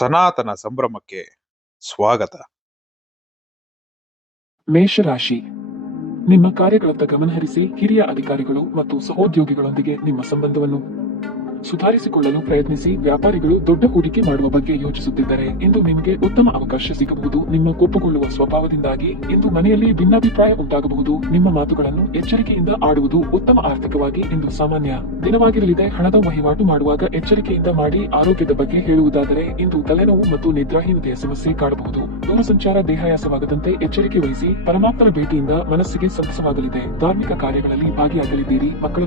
ಸನಾತನ ಸಂಭ್ರಮಕ್ಕೆ ಸ್ವಾಗತ. ಮೇಷರಾಶಿ, ನಿಮ್ಮ ಕಾರ್ಯಗಳತ್ತ ಗಮನಹರಿಸಿ ಹಿರಿಯ ಅಧಿಕಾರಿಗಳು ಮತ್ತು ಸಹೋದ್ಯೋಗಿಗಳೊಂದಿಗೆ ನಿಮ್ಮ ಸಂಬಂಧವನ್ನು ಸುಧಾರಿಸಿಕೊಳ್ಳಲು ಪ್ರಯತ್ನಿಸಿ. ವ್ಯಾಪಾರಿಗಳು ದೊಡ್ಡ ಹೂಡಿಕೆ ಮಾಡುವ ಬಗ್ಗೆ ಯೋಚಿಸುತ್ತಿದ್ದರೆ ಇಂದು ನಿಮಗೆ ಉತ್ತಮ ಅವಕಾಶ ಸಿಗಬಹುದು. ನಿಮ್ಮ ಕೋಪಗೊಳ್ಳುವ ಸ್ವಭಾವದಿಂದಾಗಿ ಇಂದು ಮನೆಯಲ್ಲಿ ಭಿನ್ನಾಭಿಪ್ರಾಯ ಉಂಟಾಗಬಹುದು. ನಿಮ್ಮ ಮಾತುಗಳನ್ನು ಎಚ್ಚರಿಕೆಯಿಂದ ಆಡುವುದು ಉತ್ತಮ. ಆರ್ಥಿಕವಾಗಿ ಇಂದು ಸಾಮಾನ್ಯ ದಿನವಾಗಿರಲಿದೆ. ಹಣದ ವಹಿವಾಟು ಮಾಡುವಾಗ ಎಚ್ಚರಿಕೆಯಿಂದ ಮಾಡಿ. ಆರೋಗ್ಯದ ಬಗ್ಗೆ ಹೇಳುವುದಾದರೆ ಇಂದು ತಲೆನೋವು ಮತ್ತು ನಿದ್ರಾಹೀನತೆಯ ಸಮಸ್ಯೆ ಕಾಡಬಹುದು. ದೂರಸಂಚಾರ ದೇಹಾಯಾಸವಾಗದಂತೆ ಎಚ್ಚರಿಕೆ ವಹಿಸಿ. ಪರಮಾತ್ಮನ ಭೇಟಿಯಿಂದ ಮನಸ್ಸಿಗೆ ಸಂತಸವಾಗಲಿದೆ. ಧಾರ್ಮಿಕ ಕಾರ್ಯಗಳಲ್ಲಿ ಭಾಗಿಯಾಗಲಿದ್ದೀರಿ. ಮಕ್ಕಳ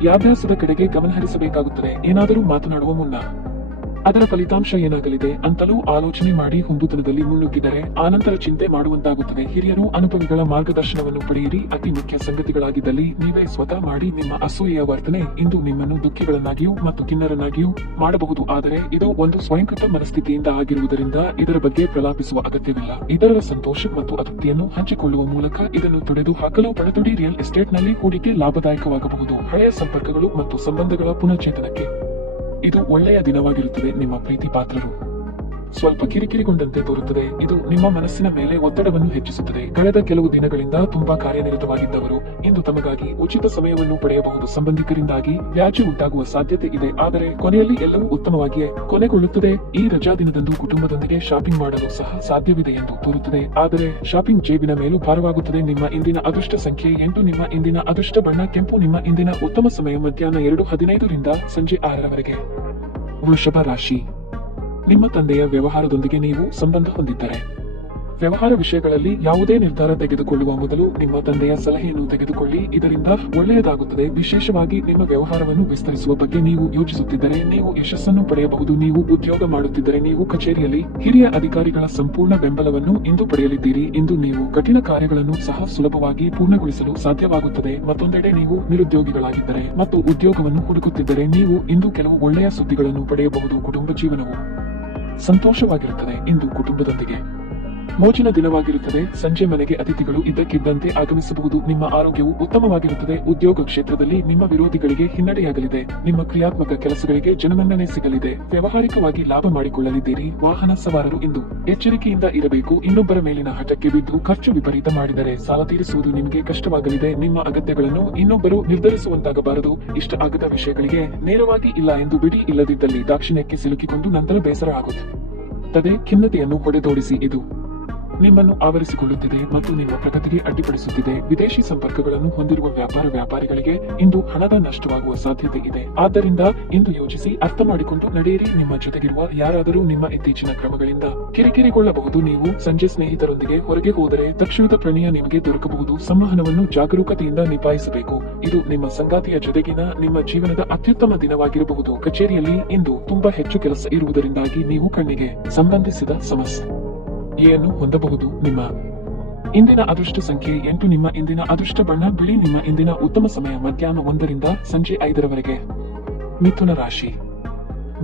ವಿದ್ಯಾಭ್ಯಾಸದ ಕಡೆಗೆ ಗಮನಹರಿಸಬೇಕಾಗುತ್ತದೆ. ಏನಾದರೂ ಮಾತನಾಡುವ ಮುನ್ನ ಅದರ ಫಲಿತಾಂಶ ಏನಾಗಲಿದೆ ಅಂತಲೂ ಆಲೋಚನೆ ಮಾಡಿ ಹುಂಬುತನದಲ್ಲಿ ಮುನ್ನುಗ್ಗಿದರೆ ಆನಂತರ ಚಿಂತೆ ಮಾಡುವಂತಾಗುತ್ತದೆ. ಹಿರಿಯರು ಅನುಭವಿಗಳ ಮಾರ್ಗದರ್ಶನವನ್ನು ಪಡೆಯಿರಿ. ಅತಿ ಮುಖ್ಯ ಸಂಗತಿಗಳಾಗಿದ್ದಲ್ಲಿ ನೀವೇ ಸ್ವತಃ ಮಾಡಿ. ನಿಮ್ಮ ಅಸೂಯೆಯ ವರ್ತನೆ ಇಂದು ನಿಮ್ಮನ್ನು ದುಃಖಿಗಳನ್ನಾಗಿಯೂ ಮತ್ತು ಖಿನ್ನರನ್ನಾಗಿಯೂ ಮಾಡಬಹುದು. ಆದರೆ ಇದು ಒಂದು ಸ್ವಯಂಕೃತ ಮನಸ್ಥಿತಿಯಿಂದ ಆಗಿರುವುದರಿಂದ ಇದರ ಬಗ್ಗೆ ಪ್ರಲಾಪಿಸುವ ಅಗತ್ಯವಿಲ್ಲ. ಇತರರ ಸಂತೋಷ ಮತ್ತು ಅತೃಪ್ತಿಯನ್ನು ಹಂಚಿಕೊಳ್ಳುವ ಮೂಲಕ ಇದನ್ನು ತೊಡೆದು ಹಾಕಲು ಪಣತೊಡಿ. ರಿಯಲ್ ಎಸ್ಟೇಟ್ನಲ್ಲಿ ಹೂಡಿಕೆ ಲಾಭದಾಯಕವಾಗಬಹುದು. ಹಳೆಯ ಸಂಪರ್ಕಗಳು ಮತ್ತು ಸಂಬಂಧಗಳ ಪುನಶ್ಚೇತನಕ್ಕೆ ಇದು ಒಳ್ಳೆಯ ದಿನವಾಗಿರುತ್ತದೆ. ನಿಮ್ಮ ಪ್ರೀತಿ ಪಾತ್ರರು ಸ್ವಲ್ಪ ಕಿರಿಕಿರಿಗೊಂಡಂತೆ ತೋರುತ್ತದೆ. ಇದು ನಿಮ್ಮ ಮನಸ್ಸಿನ ಮೇಲೆ ಒತ್ತಡವನ್ನು ಹೆಚ್ಚಿಸುತ್ತದೆ. ಕಳೆದ ಕೆಲವು ದಿನಗಳಿಂದ ತುಂಬಾ ಕಾರ್ಯನಿರತವಾಗಿದ್ದವರು ಇಂದು ತಮಗಾಗಿ ಉಚಿತ ಸಮಯವನ್ನು ಪಡೆಯಬಹುದು. ಸಂಬಂಧಿಕರಿಂದಾಗಿ ವ್ಯಾಜ್ಯ ಉಂಟಾಗುವ ಸಾಧ್ಯತೆ ಇದೆ, ಆದರೆ ಕೊನೆಯಲ್ಲಿ ಎಲ್ಲವೂ ಉತ್ತಮವಾಗಿಯೇ ಕೊನೆಗೊಳ್ಳುತ್ತದೆ. ಈ ರಜಾ ದಿನದಂದು ಕುಟುಂಬದೊಂದಿಗೆ ಶಾಪಿಂಗ್ ಮಾಡಲು ಸಹ ಸಾಧ್ಯವಿದೆ ಎಂದು ತೋರುತ್ತದೆ, ಆದರೆ ಶಾಪಿಂಗ್ ಜೇಬಿನ ಮೇಲೂ ಭಾರವಾಗುತ್ತದೆ. ನಿಮ್ಮ ಇಂದಿನ ಅದೃಷ್ಟ ಸಂಖ್ಯೆ 8. ನಿಮ್ಮ ಇಂದಿನ ಅದೃಷ್ಟ ಬಣ್ಣ ಕೆಂಪು. ನಿಮ್ಮ ಇಂದಿನ ಉತ್ತಮ ಸಮಯ ಮಧ್ಯಾಹ್ನ 2:15 ರಿಂದ ಸಂಜೆ 6ರವರೆಗೆ. ವೃಷಭ ರಾಶಿ, ನಿಮ್ಮ ತಂದೆಯ ವ್ಯವಹಾರದೊಂದಿಗೆ ನೀವು ಸಂಬಂಧ ಹೊಂದಿದ್ದರೆ ವ್ಯವಹಾರ ವಿಷಯಗಳಲ್ಲಿ ಯಾವುದೇ ನಿರ್ಧಾರ ತೆಗೆದುಕೊಳ್ಳುವ ಮೊದಲು ನಿಮ್ಮ ತಂದೆಯ ಸಲಹೆಯನ್ನು ತೆಗೆದುಕೊಳ್ಳಿ. ಇದರಿಂದ ಒಳ್ಳೆಯದಾಗುತ್ತದೆ. ವಿಶೇಷವಾಗಿ ನಿಮ್ಮ ವ್ಯವಹಾರವನ್ನು ವಿಸ್ತರಿಸುವ ಬಗ್ಗೆ ನೀವು ಯೋಚಿಸುತ್ತಿದ್ದರೆ ನೀವು ಯಶಸ್ಸನ್ನು ಪಡೆಯಬಹುದು. ನೀವು ಉದ್ಯೋಗ ಮಾಡುತ್ತಿದ್ದರೆ ನೀವು ಕಚೇರಿಯಲ್ಲಿ ಹಿರಿಯ ಅಧಿಕಾರಿಗಳ ಸಂಪೂರ್ಣ ಬೆಂಬಲವನ್ನು ಇಂದು ಪಡೆಯಲಿದ್ದೀರಿ. ಇಂದು ನೀವು ಕಠಿಣ ಕಾರ್ಯಗಳನ್ನು ಸಹ ಸುಲಭವಾಗಿ ಪೂರ್ಣಗೊಳಿಸಲು ಸಾಧ್ಯವಾಗುತ್ತದೆ. ಮತ್ತೊಂದೆಡೆ ನೀವು ನಿರುದ್ಯೋಗಿಗಳಾಗಿದ್ದರೆ ಮತ್ತು ಉದ್ಯೋಗವನ್ನು ಹುಡುಕುತ್ತಿದ್ದರೆ ನೀವು ಇಂದು ಕೆಲವು ಒಳ್ಳೆಯ ಸುದ್ದಿಗಳನ್ನು ಪಡೆಯಬಹುದು. ಕುಟುಂಬ ಜೀವನವು ಸಂತೋಷವಾಗಿರುತ್ತದೆ. ಇಂದು ಕುಟುಂಬದೊಂದಿಗೆ ಮೋಜಿನ ದಿನವಾಗಿರುತ್ತದೆ. ಸಂಜೆ ಮನೆಗೆ ಅತಿಥಿಗಳು ಇದ್ದಕ್ಕಿದ್ದಂತೆ ಆಗಮಿಸಬಹುದು. ನಿಮ್ಮ ಆರೋಗ್ಯವು ಉತ್ತಮವಾಗಿರುತ್ತದೆ. ಉದ್ಯೋಗ ಕ್ಷೇತ್ರದಲ್ಲಿ ನಿಮ್ಮ ವಿರೋಧಿಗಳಿಗೆ ಹಿನ್ನಡೆಯಾಗಲಿದೆ. ನಿಮ್ಮ ಕ್ರಿಯಾತ್ಮಕ ಕೆಲಸಗಳಿಗೆ ಜನಮನ್ನಣೆ ಸಿಗಲಿದೆ. ವ್ಯಾವಹಾರಿಕವಾಗಿ ಲಾಭ ಮಾಡಿಕೊಳ್ಳಲಿದ್ದೀರಿ. ವಾಹನ ಸವಾರರು ಇಂದು ಎಚ್ಚರಿಕೆಯಿಂದ ಇರಬೇಕು. ಇನ್ನೊಬ್ಬರ ಮೇಲಿನ ಹಠಕ್ಕೆ ಬಿದ್ದು ಖರ್ಚು ವಿಪರೀತ ಮಾಡಿದರೆ ಸಾಲ ತೀರಿಸುವುದು ನಿಮಗೆ ಕಷ್ಟವಾಗಲಿದೆ. ನಿಮ್ಮ ಅಗತ್ಯಗಳನ್ನು ಇನ್ನೊಬ್ಬರು ನಿರ್ಧರಿಸುವಂತಾಗಬಾರದು. ಇಷ್ಟ ಆಗದ ವಿಷಯಗಳಿಗೆ ನೇರವಾಗಿ ಇಲ್ಲ ಎಂದು ಬಿಡಿ. ಇಲ್ಲದಿದ್ದಲ್ಲಿ ದಾಕ್ಷಿಣ್ಯಕ್ಕೆ ಸಿಲುಕಿಕೊಂಡು ನಂತರ ಬೇಸರ ಆಗುತ್ತದೆ. ಖಿನ್ನತೆಯನ್ನು ಹೊಡೆದೋಡಿಸಿ. ಇದು ನಿಮ್ಮನ್ನು ಆವರಿಸಿಕೊಳ್ಳುತ್ತಿದೆ ಮತ್ತು ನಿಮ್ಮ ಪ್ರಗತಿಗೆ ಅಡ್ಡಿಪಡಿಸುತ್ತಿದೆ. ವಿದೇಶಿ ಸಂಪರ್ಕಗಳನ್ನು ಹೊಂದಿರುವ ವ್ಯಾಪಾರಿಗಳಿಗೆ ಇಂದು ಹಣದ ನಷ್ಟವಾಗುವ ಸಾಧ್ಯತೆ ಇದೆ. ಆದ್ದರಿಂದ ಇಂದು ಯೋಚಿಸಿ ಅರ್ಥ ಮಾಡಿಕೊಂಡು ನಡೆಯಿರಿ. ನಿಮ್ಮ ಜೊತೆಗಿರುವ ಯಾರಾದರೂ ನಿಮ್ಮ ಇತ್ತೀಚಿನ ಕ್ರಮಗಳಿಂದ ಕಿರಿಕಿರಿಗೊಳ್ಳಬಹುದು. ನೀವು ಸಂಜೆ ಸ್ನೇಹಿತರೊಂದಿಗೆ ಹೊರಗೆ ಹೋದರೆ ತಕ್ಷಣದ ಪ್ರಣಯ ನಿಮಗೆ ದೊರಕಬಹುದು. ಸಂವಹನವನ್ನು ಜಾಗರೂಕತೆಯಿಂದ ನಿಭಾಯಿಸಬೇಕು. ಇದು ನಿಮ್ಮ ಸಂಗಾತಿಯ ಜೊತೆಗಿನ ನಿಮ್ಮ ಜೀವನದ ಅತ್ಯುತ್ತಮ ದಿನವಾಗಿರಬಹುದು. ಕಚೇರಿಯಲ್ಲಿ ಇಂದು ತುಂಬಾ ಹೆಚ್ಚು ಕೆಲಸ ಇರುವುದರಿಂದಾಗಿ ನೀವು ಕಣ್ಣಿಗೆ ಸಂಬಂಧಿಸಿದ ಸಮಸ್ಯೆಯನ್ನು ಹೊಂದಬಹುದು. ನಿಮ್ಮ ಇಂದಿನ ಅದೃಷ್ಟ ಸಂಖ್ಯೆ 8. ನಿಮ್ಮ ಇಂದಿನ ಅದೃಷ್ಟ ಬಣ್ಣ ಬಿಳಿ. ನಿಮ್ಮ ಇಂದಿನ ಉತ್ತಮ ಸಮಯ ಮಧ್ಯಾಹ್ನ 1 ರಿಂದ ಸಂಜೆ 5ರವರೆಗೆ. ಮಿಥುನ ರಾಶಿ,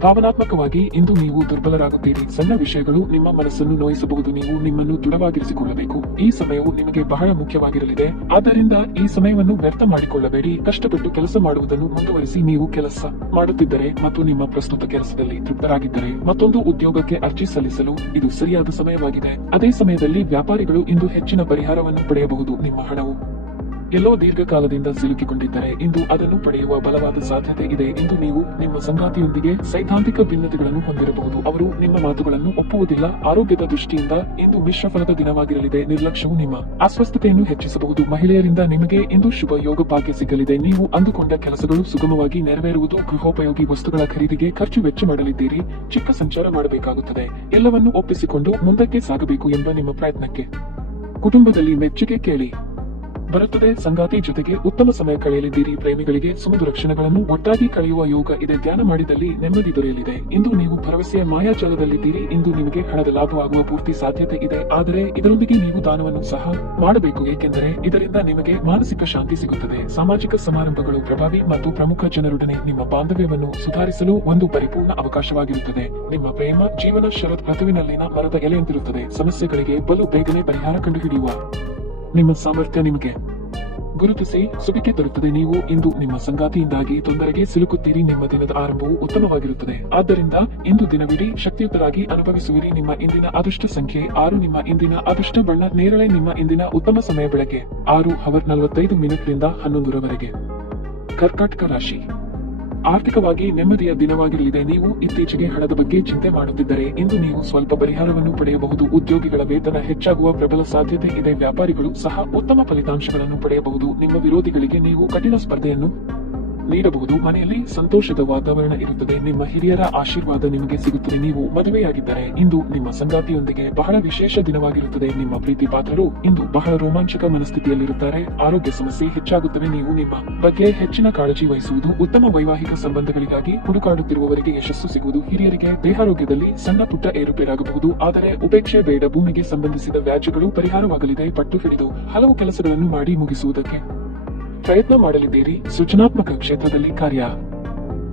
ಭಾವನಾತ್ಮಕವಾಗಿ ಇಂದು ನೀವು ದುರ್ಬಲರಾಗುತ್ತೀರಿ. ಸಣ್ಣ ವಿಷಯಗಳು ನಿಮ್ಮ ಮನಸ್ಸನ್ನು ನೋಯಿಸಬಹುದು. ನೀವು ನಿಮ್ಮನ್ನು ದೃಢವಾಗಿರಿಸಿಕೊಳ್ಳಬೇಕು. ಈ ಸಮಯವು ನಿಮಗೆ ಬಹಳ ಮುಖ್ಯವಾಗಿರಲಿದೆ. ಆದ್ದರಿಂದ ಈ ಸಮಯವನ್ನು ವ್ಯರ್ಥ ಮಾಡಿಕೊಳ್ಳಬೇಡಿ. ಕಷ್ಟಪಟ್ಟು ಕೆಲಸ ಮಾಡುವುದನ್ನು ಮುಂದುವರಿಸಿ. ನೀವು ಕೆಲಸ ಮಾಡುತ್ತಿದ್ದರೆ ಮತ್ತು ನಿಮ್ಮ ಪ್ರಸ್ತುತ ಕೆಲಸದಲ್ಲಿ ತೃಪ್ತರಾಗಿದ್ದರೆ ಮತ್ತೊಂದು ಉದ್ಯೋಗಕ್ಕೆ ಅರ್ಜಿ ಸಲ್ಲಿಸಲು ಇದು ಸರಿಯಾದ ಸಮಯವಾಗಿದೆ. ಅದೇ ಸಮಯದಲ್ಲಿ ವ್ಯಾಪಾರಿಗಳು ಇಂದು ಹೆಚ್ಚಿನ ಪರಿಹಾರವನ್ನು ಪಡೆಯಬಹುದು. ನಿಮ್ಮ ಹಣವು ಎಲ್ಲೋ ದೀರ್ಘಕಾಲದಿಂದ ಸಿಲುಕಿಕೊಂಡಿದ್ದರೆ ಇಂದು ಅದನ್ನು ಪಡೆಯುವ ಬಲವಾದ ಸಾಧ್ಯತೆ ಇದೆ. ಇಂದು ನೀವು ನಿಮ್ಮ ಸಂಗಾತಿಯೊಂದಿಗೆ ಸೈದ್ಧಾಂತಿಕ ಭಿನ್ನತೆಗಳನ್ನು ಹೊಂದಿರಬಹುದು. ಅವರು ನಿಮ್ಮ ಮಾತುಗಳನ್ನು ಒಪ್ಪುವುದಿಲ್ಲ. ಆರೋಗ್ಯದ ದೃಷ್ಟಿಯಿಂದ ಇಂದು ಮಿಶ್ರ ಫಲದ ದಿನವಾಗಿರಲಿದೆ. ನಿರ್ಲಕ್ಷ್ಯವು ನಿಮ್ಮ ಅಸ್ವಸ್ಥತೆಯನ್ನು ಹೆಚ್ಚಿಸಬಹುದು. ಮಹಿಳೆಯರಿಂದ ನಿಮಗೆ ಇಂದು ಶುಭ ಯೋಗ ಭಾಗ್ಯ ಸಿಗಲಿದೆ. ನೀವು ಅಂದುಕೊಂಡ ಕೆಲಸಗಳು ಸುಗಮವಾಗಿ ನೆರವೇರುವುದು. ಗೃಹೋಪಯೋಗಿ ವಸ್ತುಗಳ ಖರೀದಿಗೆ ಖರ್ಚು ವೆಚ್ಚ ಮಾಡಲಿದ್ದೀರಿ. ಚಿಕ್ಕ ಸಂಚಾರ ಮಾಡಬೇಕಾಗುತ್ತದೆ. ಎಲ್ಲವನ್ನೂ ಒಪ್ಪಿಸಿಕೊಂಡು ಮುಂದಕ್ಕೆ ಸಾಗಬೇಕು ಎಂಬ ನಿಮ್ಮ ಪ್ರಯತ್ನಕ್ಕೆ ಕುಟುಂಬದಲ್ಲಿ ಮೆಚ್ಚುಗೆ ಕೇಳಿ ಬರುತ್ತದೆ. ಸಂಗಾತಿ ಜೊತೆಗೆ ಉತ್ತಮ ಸಮಯ ಕಳೆಯಲಿದ್ದೀರಿ. ಪ್ರೇಮಿಗಳಿಗೆ ಸುಮಧುರ ಕ್ಷಣಗಳನ್ನು ಒಟ್ಟಾಗಿ ಕಳೆಯುವ ಯೋಗ ಇದೆ. ಧ್ಯಾನ ಮಾಡಿದಲ್ಲಿ ನೆಮ್ಮದಿ ದೊರೆಯಲಿದೆ. ಇಂದು ನೀವು ಭರವಸೆಯ ಮಾಯಾಜಾಲದಲ್ಲಿದ್ದೀರಿ. ಇಂದು ನಿಮಗೆ ಹಣದ ಲಾಭವಾಗುವ ಪೂರ್ತಿ ಸಾಧ್ಯತೆ ಇದೆ, ಆದರೆ ಇದರೊಂದಿಗೆ ನೀವು ದಾನವನ್ನು ಸಹ ಮಾಡಬೇಕು, ಏಕೆಂದರೆ ಇದರಿಂದ ನಿಮಗೆ ಮಾನಸಿಕ ಶಾಂತಿ ಸಿಗುತ್ತದೆ. ಸಾಮಾಜಿಕ ಸಮಾರಂಭಗಳು ಪ್ರಭಾವಿ ಮತ್ತು ಪ್ರಮುಖ ಜನರೊಡನೆ ನಿಮ್ಮ ಬಾಂಧವ್ಯವನ್ನು ಸುಧಾರಿಸಲು ಒಂದು ಪರಿಪೂರ್ಣ ಅವಕಾಶವಾಗಿರುತ್ತದೆ. ನಿಮ್ಮ ಪ್ರೇಮ ಜೀವನ ಶರತ್ ಋತುವಿನಲ್ಲಿನ ಮರದ ಎಲೆಯಂತಿರುತ್ತದೆ. ಸಮಸ್ಯೆಗಳಿಗೆ ಬಲು ಬೇಗನೆ ಪರಿಹಾರ ಕಂಡುಹಿಡಿಯುವ ನಿಮ್ಮ ಸಾಮರ್ಥ್ಯ ನಿಮಗೆ ಗುರುತಿಸಿ ಸುಖಕ್ಕೆ ತರುತ್ತದೆ. ನೀವು ಇಂದು ನಿಮ್ಮ ಸಂಗಾತಿಯಿಂದಾಗಿ ತೊಂದರೆಗೆ ಸಿಲುಕುತ್ತೀರಿ. ನಿಮ್ಮ ದಿನದ ಆರಂಭವು ಉತ್ತಮವಾಗಿರುತ್ತದೆ. ಆದ್ದರಿಂದ ಇಂದು ದಿನವಿಡೀ ಶಕ್ತಿಯುತರಾಗಿ ಅನುಭವಿಸುವಿರಿ. ನಿಮ್ಮ ಇಂದಿನ ಅದೃಷ್ಟ ಸಂಖ್ಯೆ 6. ನಿಮ್ಮ ಇಂದಿನ ಅದೃಷ್ಟ ಬಣ್ಣ ನೇರಳೆ. ನಿಮ್ಮ ಇಂದಿನ ಉತ್ತಮ ಸಮಯ ಬೆಳಗ್ಗೆ 6:45 11 ಕರ್ಕಾಟಕ ರಾಶಿ. ಆರ್ಥಿಕವಾಗಿ ನೆಮ್ಮದಿಯ ದಿನವಾಗಿರಲಿದೆ. ನೀವು ಇತ್ತೀಚೆಗೆ ಹಣದ ಬಗ್ಗೆ ಚಿಂತೆ ಮಾಡುತ್ತಿದ್ದರೆ ಇಂದು ನೀವು ಸ್ವಲ್ಪ ಪರಿಹಾರವನ್ನು ಪಡೆಯಬಹುದು. ಉದ್ಯೋಗಿಗಳ ವೇತನ ಹೆಚ್ಚಾಗುವ ಪ್ರಬಲ ಸಾಧ್ಯತೆ ಇದೆ. ವ್ಯಾಪಾರಿಗಳು ಸಹ ಉತ್ತಮ ಫಲಿತಾಂಶಗಳನ್ನು ಪಡೆಯಬಹುದು. ನಿಮ್ಮ ವಿರೋಧಿಗಳಿಗೆ ನೀವು ಕಠಿಣ ಸ್ಪರ್ಧೆಯನ್ನು ನೀಡಬಹುದು. ಮನೆಯಲ್ಲಿ ಸಂತೋಷದ ವಾತಾವರಣ ಇರುತ್ತದೆ. ನಿಮ್ಮ ಹಿರಿಯರ ಆಶೀರ್ವಾದ ನಿಮಗೆ ಸಿಗುತ್ತದೆ. ನೀವು ಮದುವೆಯಾಗಿದ್ದರೆ ಇಂದು ನಿಮ್ಮ ಸಂಗಾತಿಯೊಂದಿಗೆ ಬಹಳ ವಿಶೇಷ ದಿನವಾಗಿರುತ್ತದೆ. ನಿಮ್ಮ ಪ್ರೀತಿ ಪಾತ್ರರು ಇಂದು ಬಹಳ ರೋಮಾಂಚಕ ಮನಸ್ಥಿತಿಯಲ್ಲಿರುತ್ತಾರೆ. ಆರೋಗ್ಯ ಸಮಸ್ಯೆ ಹೆಚ್ಚಾಗುತ್ತವೆ. ನೀವು ನಿಮ್ಮ ಬಗ್ಗೆ ಹೆಚ್ಚಿನ ಕಾಳಜಿ ವಹಿಸುವುದು ಉತ್ತಮ. ವೈವಾಹಿಕ ಸಂಬಂಧಗಳಿಗಾಗಿ ಹುಡುಕಾಡುತ್ತಿರುವವರಿಗೆ ಯಶಸ್ಸು ಸಿಗುವುದು. ಹಿರಿಯರಿಗೆ ದೇಹಾರೋಗ್ಯದಲ್ಲಿ ಸಣ್ಣ ಪುಟ್ಟ ಏರುಪೇರಾಗಬಹುದು, ಆದರೆ ಉಪೇಕ್ಷೆ ಬೇಡ. ಭೂಮಿಗೆ ಸಂಬಂಧಿಸಿದ ವ್ಯಾಜ್ಯಗಳು ಪರಿಹಾರವಾಗಲಿದೆ. ಪಟ್ಟು ಹಿಡಿದು ಹಲವು ಕೆಲಸಗಳನ್ನು ಮಾಡಿ ಮುಗಿಸುವುದಕ್ಕೆ ಪ್ರಯತ್ನ ಮಾಡಲಿದ್ದೀರಿ. ಸೃಜನಾತ್ಮಕ ಕ್ಷೇತ್ರದಲ್ಲಿ ಕಾರ್ಯ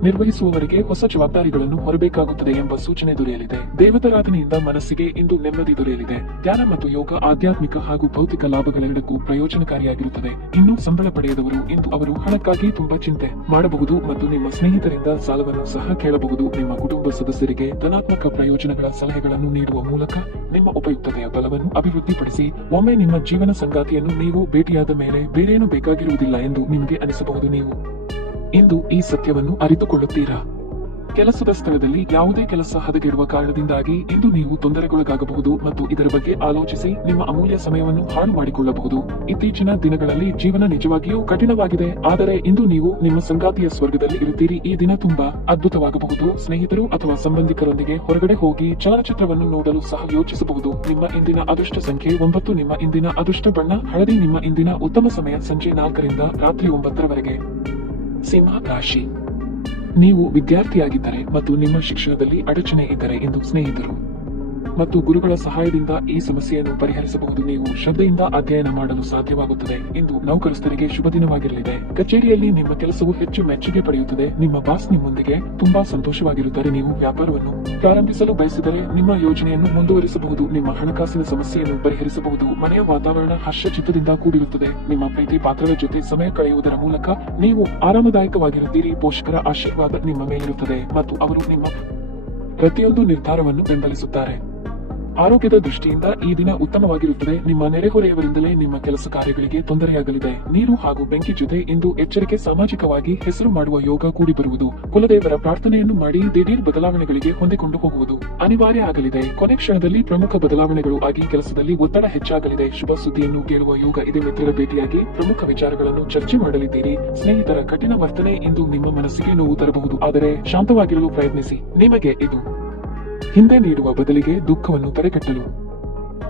ನಿರ್ವಹಿಸುವವರಿಗೆ ಹೊಸ ಜವಾಬ್ದಾರಿಗಳನ್ನು ಹೊರಬೇಕಾಗುತ್ತದೆ ಎಂಬ ಸೂಚನೆ ದೊರೆಯಲಿದೆ. ದೇವತಾರಾಧನೆಯಿಂದ ಮನಸ್ಸಿಗೆ ಇಂದು ನೆಮ್ಮದಿ ದೊರೆಯಲಿದೆ. ಧ್ಯಾನ ಮತ್ತು ಯೋಗ ಆಧ್ಯಾತ್ಮಿಕ ಹಾಗೂ ಭೌತಿಕ ಲಾಭಗಳೆರಡಕ್ಕೂ ಪ್ರಯೋಜನಕಾರಿಯಾಗಿರುತ್ತದೆ. ಇನ್ನು ಸಂಬಳ ಪಡೆಯದವರು ಇಂದು ಅವರು ಹಣಕ್ಕಾಗಿ ತುಂಬಾ ಚಿಂತೆ ಮಾಡಬಹುದು ಮತ್ತು ನಿಮ್ಮ ಸ್ನೇಹಿತರಿಂದ ಸಾಲವನ್ನು ಸಹ ಕೇಳಬಹುದು. ನಿಮ್ಮ ಕುಟುಂಬ ಸದಸ್ಯರಿಗೆ ಧನಾತ್ಮಕ ಪ್ರಯೋಜನಗಳ ಸಲಹೆಗಳನ್ನು ನೀಡುವ ಮೂಲಕ ನಿಮ್ಮ ಉಪಯುಕ್ತತೆಯ ಬಲವನ್ನು ಅಭಿವೃದ್ಧಿಪಡಿಸಿ. ಒಮ್ಮೆ ನಿಮ್ಮ ಜೀವನ ಸಂಗಾತಿಯನ್ನು ನೀವು ಭೇಟಿಯಾದ ಮೇಲೆ ಬೇರೇನು ಬೇಕಾಗಿರುವುದಿಲ್ಲ ಎಂದು ನಿಮಗೆ ಅನಿಸಬಹುದು. ನೀವು ಇಂದು ಈ ಸತ್ಯವನ್ನು ಅರಿತುಕೊಳ್ಳುತ್ತೀರಾ? ಕೆಲಸದ ಸ್ಥಳದಲ್ಲಿ ಯಾವುದೇ ಕೆಲಸ ಹದಗೆಡುವ ಕಾರಣದಿಂದಾಗಿ ಇಂದು ನೀವು ತೊಂದರೆಗೊಳಗಾಗಬಹುದು ಮತ್ತು ಇದರ ಬಗ್ಗೆ ಆಲೋಚಿಸಿ ನಿಮ್ಮ ಅಮೂಲ್ಯ ಸಮಯವನ್ನು ಹಾಳು ಮಾಡಿಕೊಳ್ಳಬಹುದು. ಇತ್ತೀಚಿನ ದಿನಗಳಲ್ಲಿ ಜೀವನ ನಿಜವಾಗಿಯೂ ಕಠಿಣವಾಗಿದೆ, ಆದರೆ ಇಂದು ನೀವು ನಿಮ್ಮ ಸಂಗಾತಿಯ ಸ್ವರ್ಗದಲ್ಲಿ ಇರುತ್ತೀರಿ. ಈ ದಿನ ತುಂಬಾ ಅದ್ಭುತವಾಗಬಹುದು. ಸ್ನೇಹಿತರು ಅಥವಾ ಸಂಬಂಧಿಕರೊಂದಿಗೆ ಹೊರಗಡೆ ಹೋಗಿ ಚಲನಚಿತ್ರವನ್ನು ನೋಡಲು ಸಹ ಯೋಚಿಸಬಹುದು. ನಿಮ್ಮ ಇಂದಿನ ಅದೃಷ್ಟ ಸಂಖ್ಯೆ 9. ನಿಮ್ಮ ಇಂದಿನ ಅದೃಷ್ಟ ಬಣ್ಣ ಹಳದಿ. ನಿಮ್ಮ ಇಂದಿನ ಉತ್ತಮ ಸಮಯ ಸಂಜೆ 4ರಿಂದ ರಾತ್ರಿ 9 ಸಿಂಹ ರಾಶಿ. ನೀವು ವಿದ್ಯಾರ್ಥಿಯಾಗಿದ್ದರೆ ಮತ್ತು ನಿಮ್ಮ ಶಿಕ್ಷಣದಲ್ಲಿ ಅಡಚಣೆ ಇದ್ದರೆ ಇಂದು ಸ್ನೇಹಿತರು ಮತ್ತು ಗುರುಗಳ ಸಹಾಯದಿಂದ ಈ ಸಮಸ್ಯೆಯನ್ನು ಪರಿಹರಿಸಬಹುದು. ನೀವು ಶ್ರದ್ಧೆಯಿಂದ ಅಧ್ಯಯನ ಮಾಡಲು ಸಾಧ್ಯವಾಗುತ್ತದೆ. ಇಂದು ನೌಕರಸ್ಥರಿಗೆ ಶುಭ ದಿನವಾಗಿರಲಿದೆ. ಕಚೇರಿಯಲ್ಲಿ ನಿಮ್ಮ ಕೆಲಸವು ಹೆಚ್ಚು ಮೆಚ್ಚುಗೆ ಪಡೆಯುತ್ತದೆ. ನಿಮ್ಮ ಬಾಸ್ ನಿಮ್ಮೊಂದಿಗೆ ತುಂಬಾ ಸಂತೋಷವಾಗಿರುತ್ತಾರೆ. ನೀವು ವ್ಯಾಪಾರವನ್ನು ಪ್ರಾರಂಭಿಸಲು ಬಯಸಿದರೆ ನಿಮ್ಮ ಯೋಜನೆಯನ್ನು ಮುಂದುವರಿಸಬಹುದು. ನಿಮ್ಮ ಹಣಕಾಸಿನ ಸಮಸ್ಯೆಯನ್ನು ಪರಿಹರಿಸಬಹುದು. ಮನೆಯ ವಾತಾವರಣ ಹರ್ಷಚಿತ್ತದಿಂದ ಕೂಡಿರುತ್ತದೆ. ನಿಮ್ಮ ಪ್ರೀತಿ ಪಾತ್ರರ ಜೊತೆ ಸಮಯ ಕಳೆಯುವುದರ ಮೂಲಕ ನೀವು ಆರಾಮದಾಯಕವಾಗಿರುತ್ತೀರಿ. ಪೋಷಕರ ಆಶೀರ್ವಾದ ನಿಮ್ಮ ಮೇಲಿರುತ್ತದೆ ಮತ್ತು ಅವರು ನಿಮ್ಮ ಪ್ರತಿಯೊಂದು ನಿರ್ಧಾರವನ್ನು ಬೆಂಬಲಿಸುತ್ತಾರೆ. ಆರೋಗ್ಯದ ದೃಷ್ಟಿಯಿಂದ ಈ ದಿನ ಉತ್ತಮವಾಗಿರುತ್ತದೆ. ನಿಮ್ಮ ನೆರೆಹೊರೆಯವರಿಂದಲೇ ನಿಮ್ಮ ಕೆಲಸ ಕಾರ್ಯಗಳಿಗೆ ತೊಂದರೆಯಾಗಲಿದೆ. ನೀರು ಹಾಗೂ ಬೆಂಕಿ ಜೊತೆ ಇಂದು ಎಚ್ಚರಿಕೆ. ಸಾಮಾಜಿಕವಾಗಿ ಹೆಸರು ಮಾಡುವ ಯೋಗ ಕೂಡಿ ಬರುವುದು. ಕುಲದೇವರ ಪ್ರಾರ್ಥನೆಯನ್ನು ಮಾಡಿ ದಿಢೀರ್ ಬದಲಾವಣೆಗಳಿಗೆ ಹೊಂದಿಕೊಂಡು ಹೋಗುವುದು ಅನಿವಾರ್ಯ ಆಗಲಿದೆ. ಕೊನೆ ಕ್ಷಣದಲ್ಲಿ ಪ್ರಮುಖ ಬದಲಾವಣೆಗಳು ಆಗಿ ಕೆಲಸದಲ್ಲಿ ಒತ್ತಡ ಹೆಚ್ಚಾಗಲಿದೆ. ಶುಭ ಸುದ್ದಿಯನ್ನು ಕೇಳುವ ಯೋಗ ಇದೆ. ಮಿತ್ರರ ಭೇಟಿಯಾಗಿ ಪ್ರಮುಖ ವಿಚಾರಗಳನ್ನು ಚರ್ಚೆ ಮಾಡಲಿದ್ದೀರಿ. ಸ್ನೇಹಿತರ ಕಠಿಣ ವರ್ತನೆ ಇಂದು ನಿಮ್ಮ ಮನಸ್ಸಿಗೆ ನೋವು ತರಬಹುದು, ಆದರೆ ಶಾಂತವಾಗಿರಲು ಪ್ರಯತ್ನಿಸಿ. ನಿಮಗೆ ಇದು ಹಿಂದೆ ನೀಡುವ ಬದಲಿಗೆ ದುಃಖವನ್ನು ತಡೆಗಟ್ಟಲು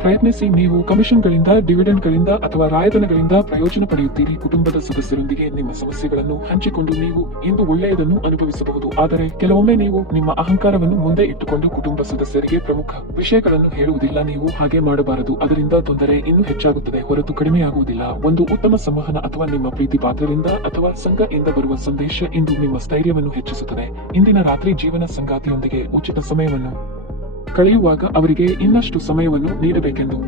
ಪ್ರಯತ್ನಿಸಿ. ನೀವು ಕಮಿಷನ್ಗಳಿಂದ, ಡಿವಿಡೆಂಡ್ಗಳಿಂದ ಅಥವಾ ರಾಯಧನಗಳಿಂದ ಪ್ರಯೋಜನ ಪಡೆಯುತ್ತೀರಿ. ಕುಟುಂಬದ ಸದಸ್ಯರೊಂದಿಗೆ ನಿಮ್ಮ ಸಮಸ್ಯೆಗಳನ್ನು ಹಂಚಿಕೊಂಡು ನೀವು ಇಂದು ಒಳ್ಳೆಯದನ್ನು ಅನುಭವಿಸಬಹುದು, ಆದರೆ ಕೆಲವೊಮ್ಮೆ ನೀವು ನಿಮ್ಮ ಅಹಂಕಾರವನ್ನು ಮುಂದೆ ಇಟ್ಟುಕೊಂಡು ಕುಟುಂಬ ಸದಸ್ಯರಿಗೆ ಪ್ರಮುಖ ವಿಷಯಗಳನ್ನು ಹೇಳುವುದಿಲ್ಲ. ನೀವು ಹಾಗೆ ಮಾಡಬಾರದು. ಅದರಿಂದ ತೊಂದರೆ ಇನ್ನೂ ಹೆಚ್ಚಾಗುತ್ತದೆ ಹೊರತು ಕಡಿಮೆಯಾಗುವುದಿಲ್ಲ. ಒಂದು ಉತ್ತಮ ಸಂವಹನ ಅಥವಾ ನಿಮ್ಮ ಪ್ರೀತಿ ಪಾತ್ರರಿಂದ ಅಥವಾ ಸಂಘ ಇಂದ ಬರುವ ಸಂದೇಶ ಇಂದು ನಿಮ್ಮ ಸ್ಥೈರ್ಯವನ್ನು ಹೆಚ್ಚಿಸುತ್ತದೆ. ಇಂದಿನ ರಾತ್ರಿ ಜೀವನ ಸಂಗಾತಿಯೊಂದಿಗೆ ಉಚಿತ ಸಮಯವನ್ನು ಕಳೆಯುವಾಗ ಅವರಿಗೆ ಇನ್ನಷ್ಟು ಸಮಯವನ್ನು ನೀಡಬೇಕೆಂದು